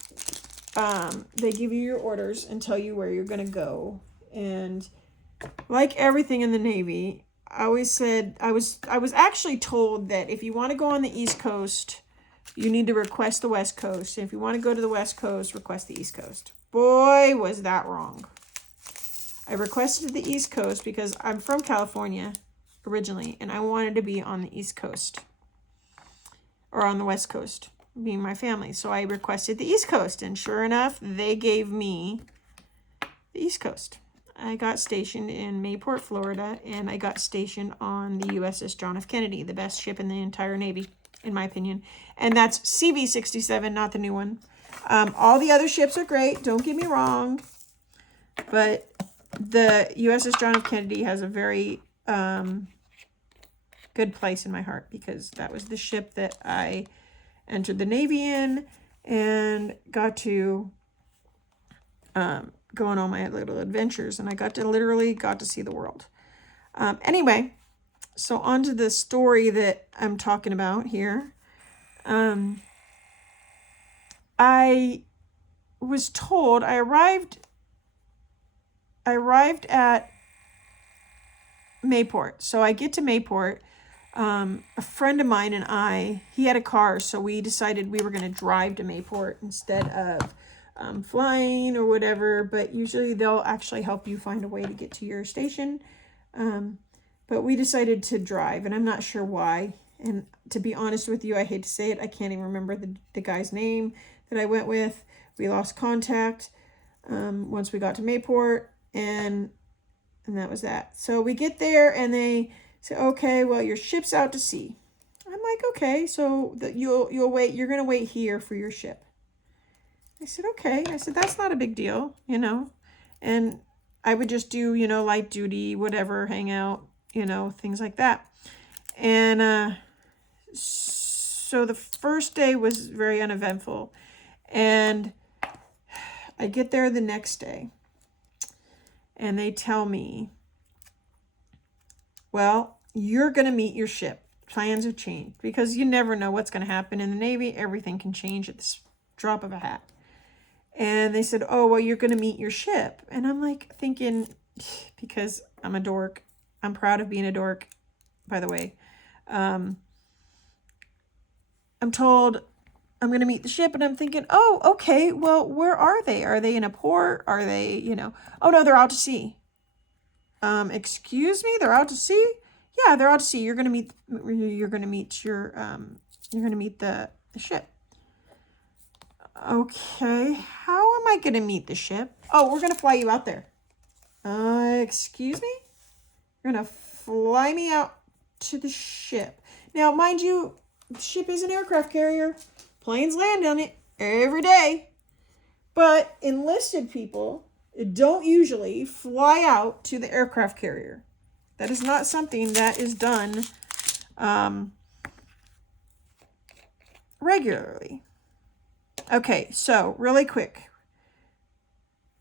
your orders and tell you where you're going to go. And like everything in the Navy, I was actually told that if you want to go on the East Coast, you need to request the West Coast. And if you want to go to the West Coast, request the East Coast. Boy, was that wrong. I requested the East Coast because I'm from California originally, and I wanted to be on the East Coast or on the West Coast, being my family. So I requested the East Coast, and sure enough, they gave me the East Coast. I got stationed in Mayport, Florida, and I got stationed on the USS John F. Kennedy, the best ship in the entire Navy, in my opinion. And that's CV-67, not the new one. All the other ships are great, don't get me wrong, but the USS John F. Kennedy has a very good place in my heart because that was the ship that I entered the Navy in, and got to go on all my little adventures, and I literally got to see the world. Anyway, so on to the story that I'm talking about here. I was told I arrived at Mayport. So I get to Mayport. A friend of mine and I, he had a car, so we decided we were going to drive to Mayport instead of flying or whatever. But usually they'll actually help you find a way to get to your station. But we decided to drive, and I'm not sure why. And to be honest with you, I hate to say it, I can't even remember the guy's name that I went with. We lost contact once we got to Mayport, and that was that. So we get there, and they say, okay, well, your ship's out to sea. I'm like, okay, so you'll wait. You're gonna wait here for your ship. I said, okay. I said, that's not a big deal, you know. And I would just do, you know, light duty, whatever, hang out, you know, things like that. And so the first day was very uneventful, and I get there the next day, and they tell me, well, you're going to meet your ship. Plans have changed, because you never know what's going to happen in the Navy. Everything can change at the drop of a hat. And they said, oh, well, you're going to meet your ship. And I'm like thinking, because I'm a dork. I'm proud of being a dork, by the way. I'm told I'm going to meet the ship, and I'm thinking, oh, okay, well, where are they? Are they in a port? Are they, you know, oh no, they're out to sea. Excuse me, they're out to sea? Yeah, they're out to sea. You're going to meet the ship. Okay, how am I going to meet the ship? Oh, we're going to fly you out there. Excuse me? You're going to fly me out to the ship. Now, mind you, the ship is an aircraft carrier. Planes land on it every day. But enlisted people don't usually fly out to the aircraft carrier. That is not something that is done regularly. Okay, so really quick.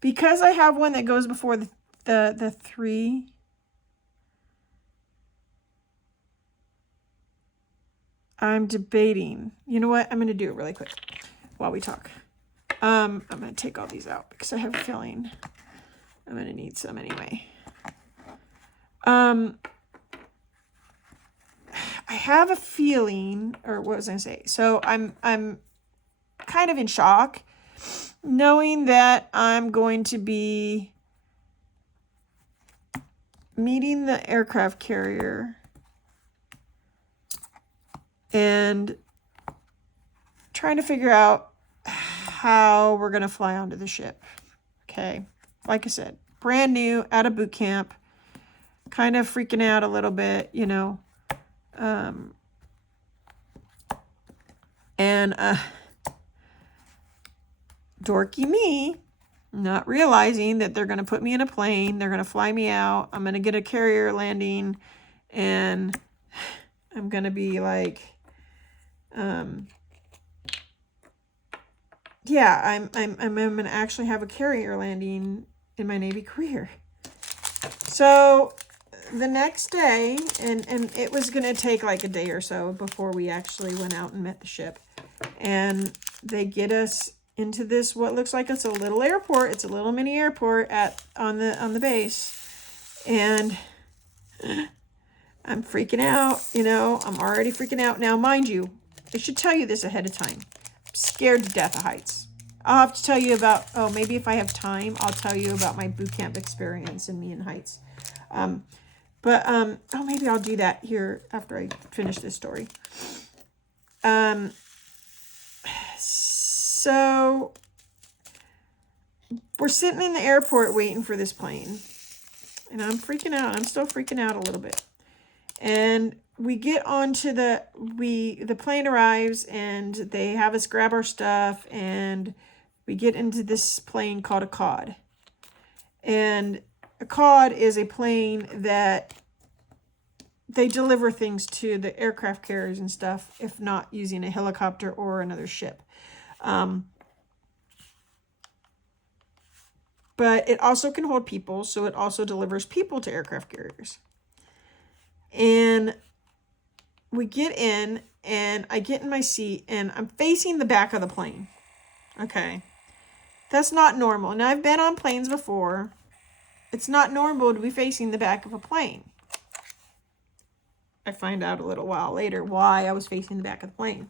Because I have one that goes before the 3... I'm debating. You know what? I'm going to do it really quick while we talk. I'm going to take all these out because I have a feeling I'm going to need some anyway. I have a feeling, or what was I going to say? So I'm kind of in shock knowing that I'm going to be meeting the aircraft carrier and trying to figure out how we're going to fly onto the ship. Okay. Like I said, brand new, out of boot camp, kind of freaking out a little bit, you know. Dorky me, not realizing that they're going to put me in a plane. They're going to fly me out. I'm going to get a carrier landing, and I'm going to be like, yeah, I'm going to actually have a carrier landing in my Navy career. So the next day, and it was going to take like a day or so before we actually went out and met the ship. And they get us into this, what looks like it's a little airport. It's a little mini airport on the base. And I'm freaking out, you know, I'm already freaking out. Now, mind you, I should tell you this ahead of time. I'm scared to death of heights. I'll have to tell you about, oh, maybe if I have time, I'll tell you about my boot camp experience and me in heights. Oh, maybe I'll do that here after I finish this story. So we're sitting in the airport waiting for this plane, and I'm freaking out. I'm still freaking out a little bit. And we get onto the plane arrives, and they have us grab our stuff, and we get into this plane called a COD. And a COD is a plane that they deliver things to the aircraft carriers and stuff, if not using a helicopter or another ship. But it also can hold people, so it also delivers people to aircraft carriers. And we get in, and I get in my seat, and I'm facing the back of the plane. Okay. That's not normal. Now, I've been on planes before. It's not normal to be facing the back of a plane. I find out a little while later why I was facing the back of the plane.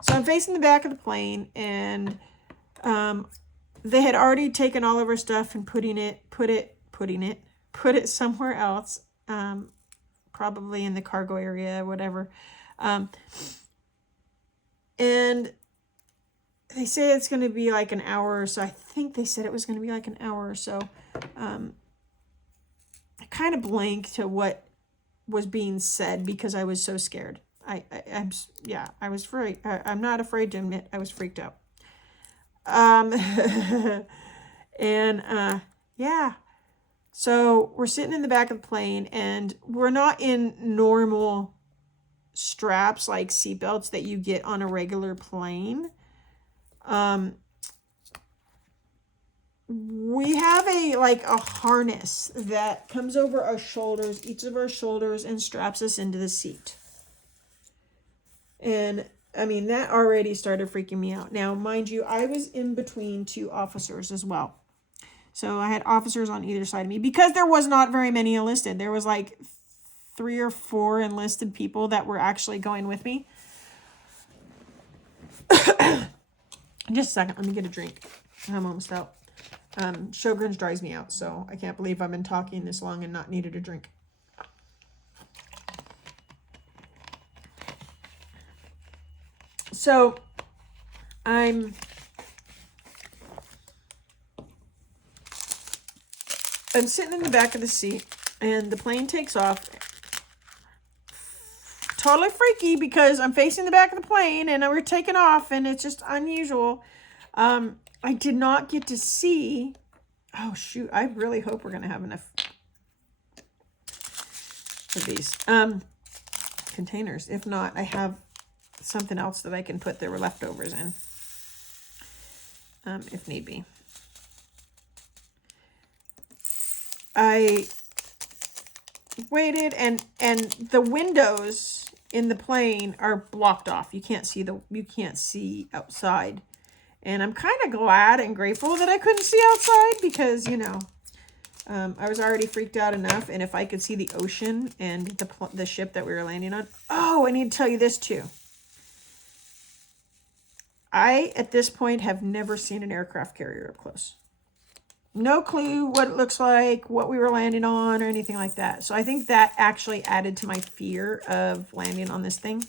So I'm facing the back of the plane, and they had already taken all of our stuff and put it somewhere else, probably in the cargo area, whatever. And they say it's going to be like an hour or so. I think they said it was going to be like an hour or so. I kind of blanked to what was being said because I was so scared. I was afraid. I'm not afraid to admit I was freaked out. Yeah. So we're sitting in the back of the plane, and we're not in normal straps like seatbelts that you get on a regular plane. We have a harness that comes over our shoulders, each of our shoulders, and straps us into the seat. And I mean, that already started freaking me out. Now, mind you, I was in between two officers as well. So I had officers on either side of me because there was not very many enlisted. There was like 3 or 4 enlisted people that were actually going with me. Just a second. Let me get a drink. I'm almost out. Sjogren's drives me out, so I can't believe I've been talking this long and not needed a drink. So I'm sitting in the back of the seat, and the plane takes off. Totally freaky because I'm facing the back of the plane and we're taking off, and it's just unusual. I did not get to see. Oh shoot! I really hope we're gonna have enough of these containers. If not, I have something else that I can put their leftovers in, if need be. I waited, and the windows in the plane are blocked off. You can't see outside. And I'm kind of glad and grateful that I couldn't see outside because, I was already freaked out enough. And if I could see the ocean and the ship that we were landing on. Oh, I need to tell you this too. I, at this point, have never seen an aircraft carrier up close. No clue what it looks like, what we were landing on, or anything like that. So I think that actually added to my fear of landing on this thing.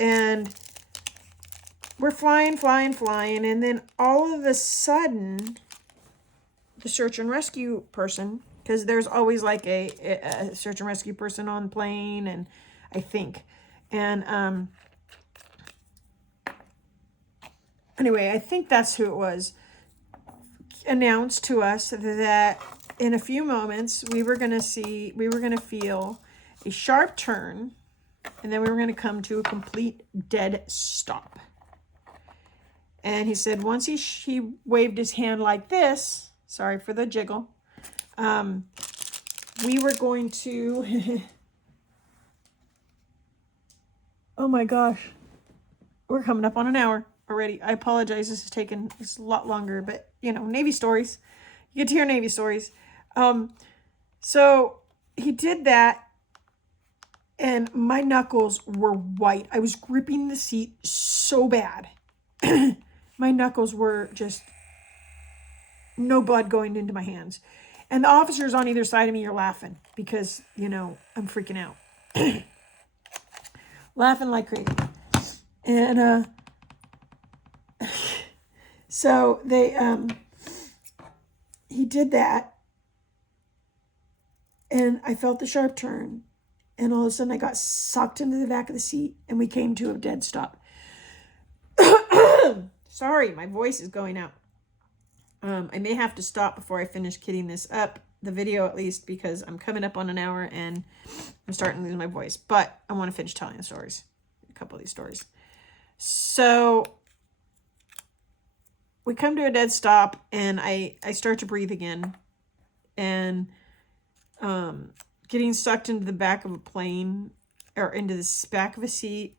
And we're flying, and then all of a sudden, the search and rescue person, because there's always like a search and rescue person on the plane, and I think, and anyway, I think that's who it was, announced to us that in a few moments we were going to feel a sharp turn, and then we were going to come to a complete dead stop. And he said once he waved his hand like this, sorry for the jiggle, we were going to, oh my gosh, we're coming up on an hour already. I apologize. This is a lot longer, but Navy stories. You get to hear Navy stories. So he did that, and my knuckles were white. I was gripping the seat so bad. My knuckles were just no blood going into my hands. And the officers on either side of me are laughing because, I'm freaking out. Laughing like crazy. And so he did that, and I felt the sharp turn, and all of a sudden I got sucked into the back of the seat, and we came to a dead stop. Sorry, my voice is going out. I may have to stop before I finish kidding this up, the video at least, because I'm coming up on an hour and I'm starting to lose my voice, but I want to finish telling the stories a couple of these stories. So we come to a dead stop, and I start to breathe again, and getting sucked into the back of a plane or into the back of a seat.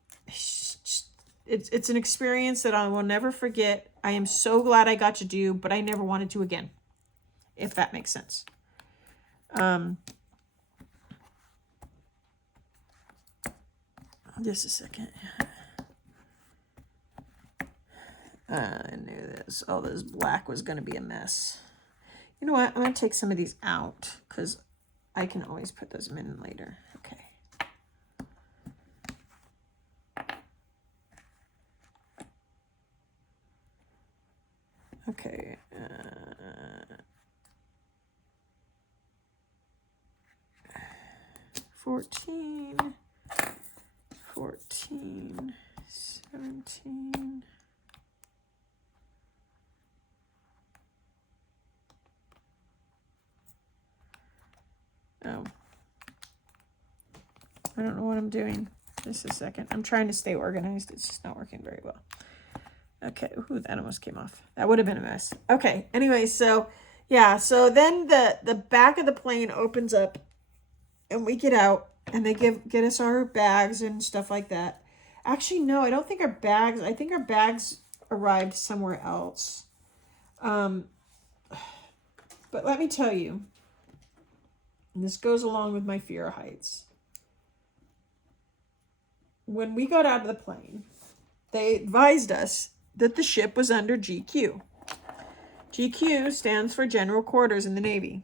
It's an experience that I will never forget. I am so glad I got to do, but I never wanted to again, if that makes sense. Just a second. I knew this. All this black was going to be a mess. You know what? I'm going to take some of these out because I can always put those in later. Okay. Okay. 14, 17. Oh. I don't know what I'm doing. Just a second. I'm trying to stay organized. It's just not working very well. Okay. Ooh, that almost came off. That would have been a mess. Okay. Anyway, so yeah. So then the back of the plane opens up, and we get out, and they get us our bags and stuff like that. Actually, no, I don't think our bags. I think our bags arrived somewhere else. But let me tell you, and this goes along with my fear of heights. When we got out of the plane, they advised us that the ship was under GQ. GQ stands for General Quarters in the Navy.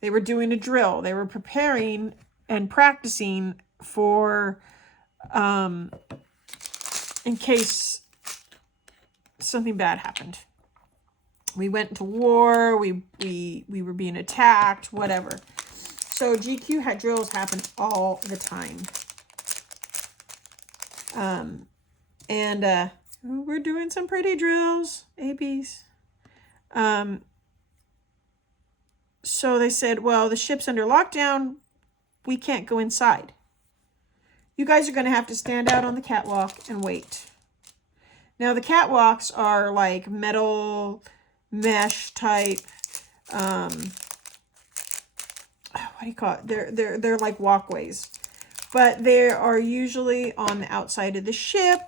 They were doing a drill. They were preparing and practicing for, in case something bad happened. We went to war. We were being attacked. Whatever. So GQ had drills happen all the time. And we're doing some pretty drills, ABs. So they said, well, the ship's under lockdown. We can't go inside. You guys are going to have to stand out on the catwalk and wait. Now, the catwalks are like metal mesh type. What do you call it? They're like walkways. But they are usually on the outside of the ship.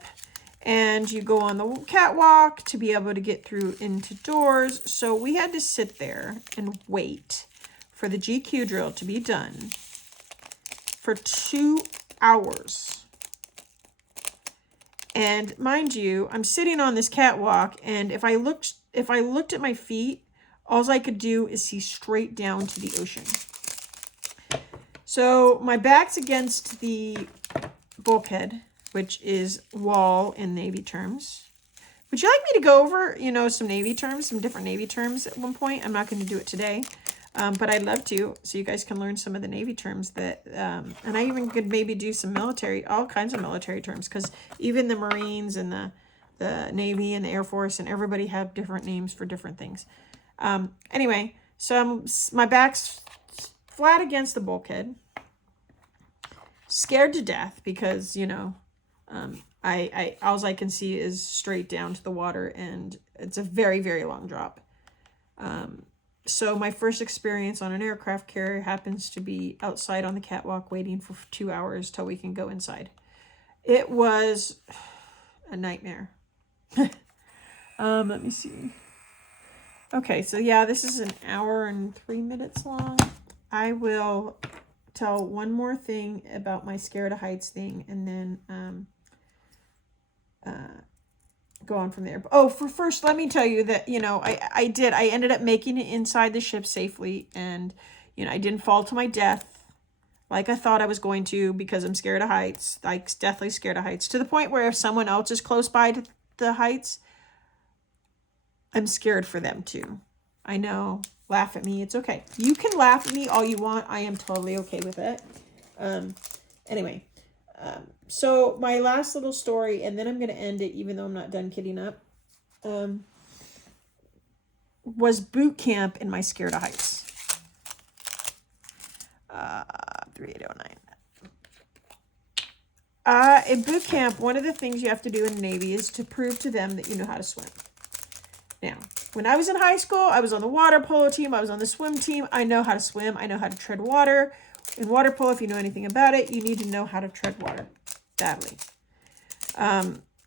And you go on the catwalk to be able to get through into doors. So we had to sit there and wait for the GQ drill to be done for 2 hours. And mind you, I'm sitting on this catwalk, and if I looked at my feet, all I could do is see straight down to the ocean. So my back's against the bulkhead, which is wall in Navy terms. Would you like me to go over, some Navy terms, some different Navy terms at one point? I'm not going to do it today, but I'd love to, so you guys can learn some of the Navy terms that, and I even could maybe do some military, all kinds of military terms, because even the Marines and the Navy and the Air Force and everybody have different names for different things. Anyway, so my back's flat against the bulkhead, scared to death because, all I can see is straight down to the water, and it's a very, very long drop. So my first experience on an aircraft carrier happens to be outside on the catwalk waiting for 2 hours till we can go inside. It was a nightmare. Let me see. Okay, so yeah, this is an hour and 3 minutes long. I will tell one more thing about my scared of heights thing, and then go on from there. Oh, first, let me tell you that, I ended up making it inside the ship safely, and, I didn't fall to my death like I thought I was going to, because I'm scared of heights, like deathly scared of heights, to the point where if someone else is close by to the heights, I'm scared for them too. I know. Laugh at me. It's okay. You can laugh at me all you want. I am totally okay with it. Anyway, so my last little story, and then I'm going to end it, even though I'm not done kidding up, was boot camp in my scared of heights. 3809. in boot camp, one of the things you have to do in the Navy is to prove to them that you know how to swim. Now, when I was in high school, I was on the water polo team. I was on the swim team. I know how to swim. I know how to tread water. In water polo, if you know anything about it, you need to know how to tread water badly.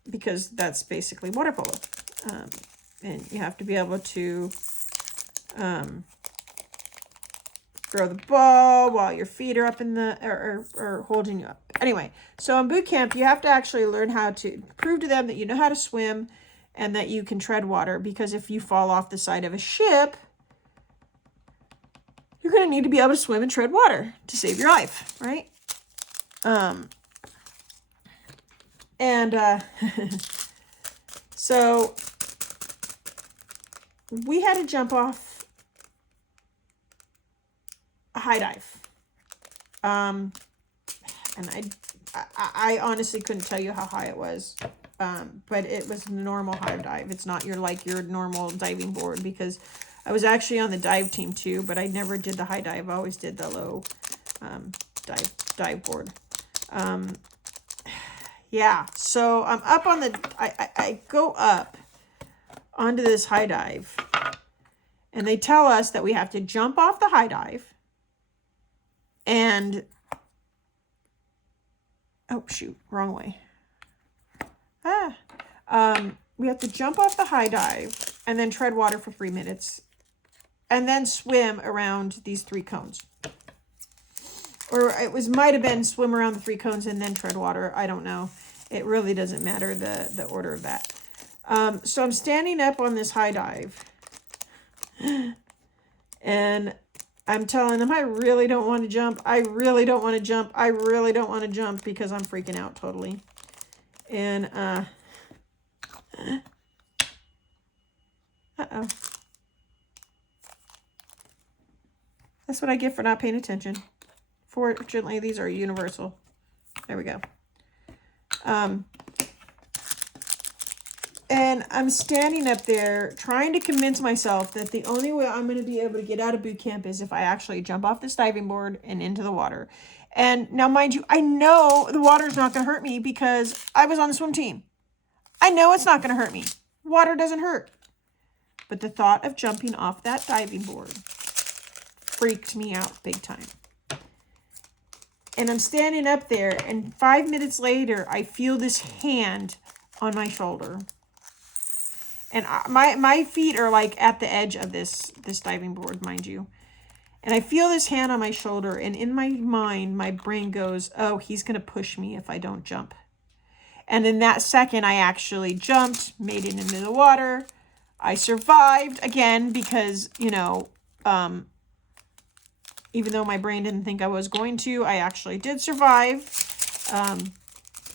Because that's basically water polo. And you have to be able to throw the ball while your feet are up in the, or holding you up. Anyway, so in boot camp, you have to actually learn how to prove to them that you know how to swim and that you can tread water, because if you fall off the side of a ship, you're going to need to be able to swim and tread water to save your life, right? So we had to jump off a high dive. And I honestly couldn't tell you how high it was. But it was a normal high dive. It's not your normal diving board, because I was actually on the dive team too, but I never did the high dive. I always did the low dive board. Yeah, so I'm up on the, I go up onto this high dive, and they tell us that we have to jump off the high dive and, oh shoot, wrong way. We have to jump off the high dive and then tread water for 3 minutes and then swim around these 3 cones. Or it might have been swim around the 3 cones and then tread water. I don't know. It really doesn't matter the order of that. So I'm standing up on this high dive and I'm telling them, I really don't want to jump. I really don't want to jump. I really don't want to jump, because I'm freaking out totally. And, uh-oh. That's what I get for not paying attention. Fortunately, these are universal. There we go. And I'm standing up there trying to convince myself that the only way I'm going to be able to get out of boot camp is if I actually jump off this diving board and into the water. And now, mind you, I know the water is not going to hurt me because I was on the swim team. I know it's not going to hurt me. Water doesn't hurt. But the thought of jumping off that diving board freaked me out big time. And I'm standing up there, and 5 minutes later, I feel this hand on my shoulder. And my feet are like at the edge of this diving board, mind you. And I feel this hand on my shoulder, and in my mind, my brain goes, oh, he's going to push me if I don't jump. And in that second, I actually jumped, made it into the water. I survived again because, you know, even though my brain didn't think I was going to, I actually did survive.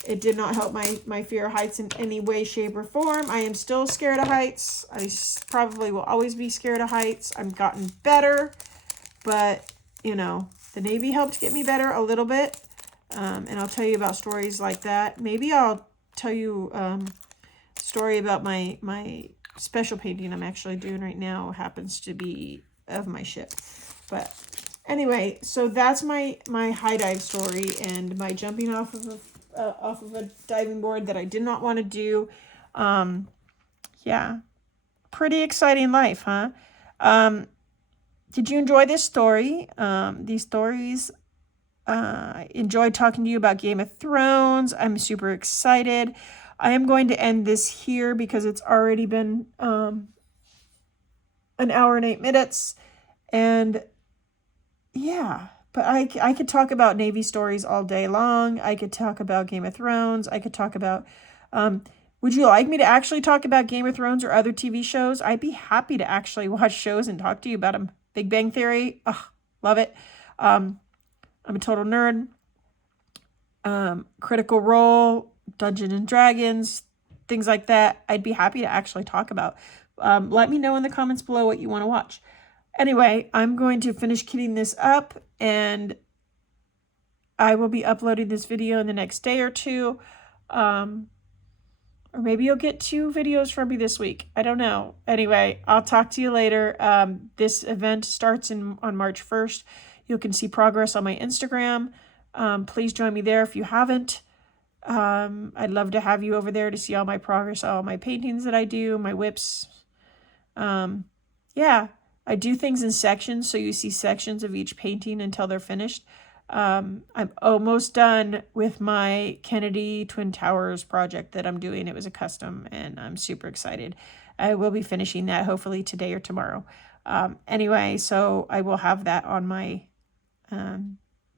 It did not help my fear of heights in any way, shape, or form. I am still scared of heights. I probably will always be scared of heights. I've gotten better, but, you know, the Navy helped get me better a little bit. And I'll tell you about stories like that. Maybe I'll tell you a story about my special painting I'm actually doing right now. Happens to be of my ship. But anyway, so that's my high dive story and my jumping off of a diving board that I did not want to do. Yeah, pretty exciting life, huh? Did you enjoy this story? These stories. Enjoyed talking to you about Game of Thrones. I'm super excited. I am going to end this here because it's already been an hour and 8 minutes. And yeah, but I could talk about Navy stories all day long. I could talk about Game of Thrones. I could talk about, would you like me to actually talk about Game of Thrones or other TV shows? I'd be happy to actually watch shows and talk to you about them. Big Bang Theory. Oh, love it. I'm a total nerd. Critical Role, Dungeons and Dragons, things like that. I'd be happy to actually talk about. Let me know in the comments below what you want to watch. Anyway, I'm going to finish kitting this up, and I will be uploading this video in the next day or two. Or maybe you'll get 2 videos from me this week. I don't know. Anyway, I'll talk to you later. This event starts on March 1st. You can see progress on my Instagram. Please join me there if you haven't. I'd love to have you over there to see all my progress, all my paintings that I do, my whips. Yeah, I do things in sections, so you see sections of each painting until they're finished. I'm almost done with my Kennedy Twin Towers project that I'm doing. It was a custom, and I'm super excited. I will be finishing that hopefully today or tomorrow. Anyway, so I will have that on my,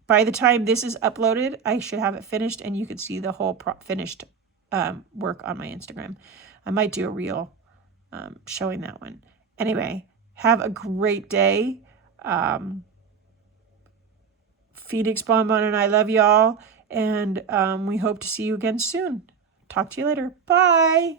by the time this is uploaded, I should have it finished, and you could see the whole finished work on my Instagram. I might do a reel showing that one. Anyway, have a great day. Phoenix Bonbon and I love y'all, and we hope to see you again soon. Talk to you later. Bye.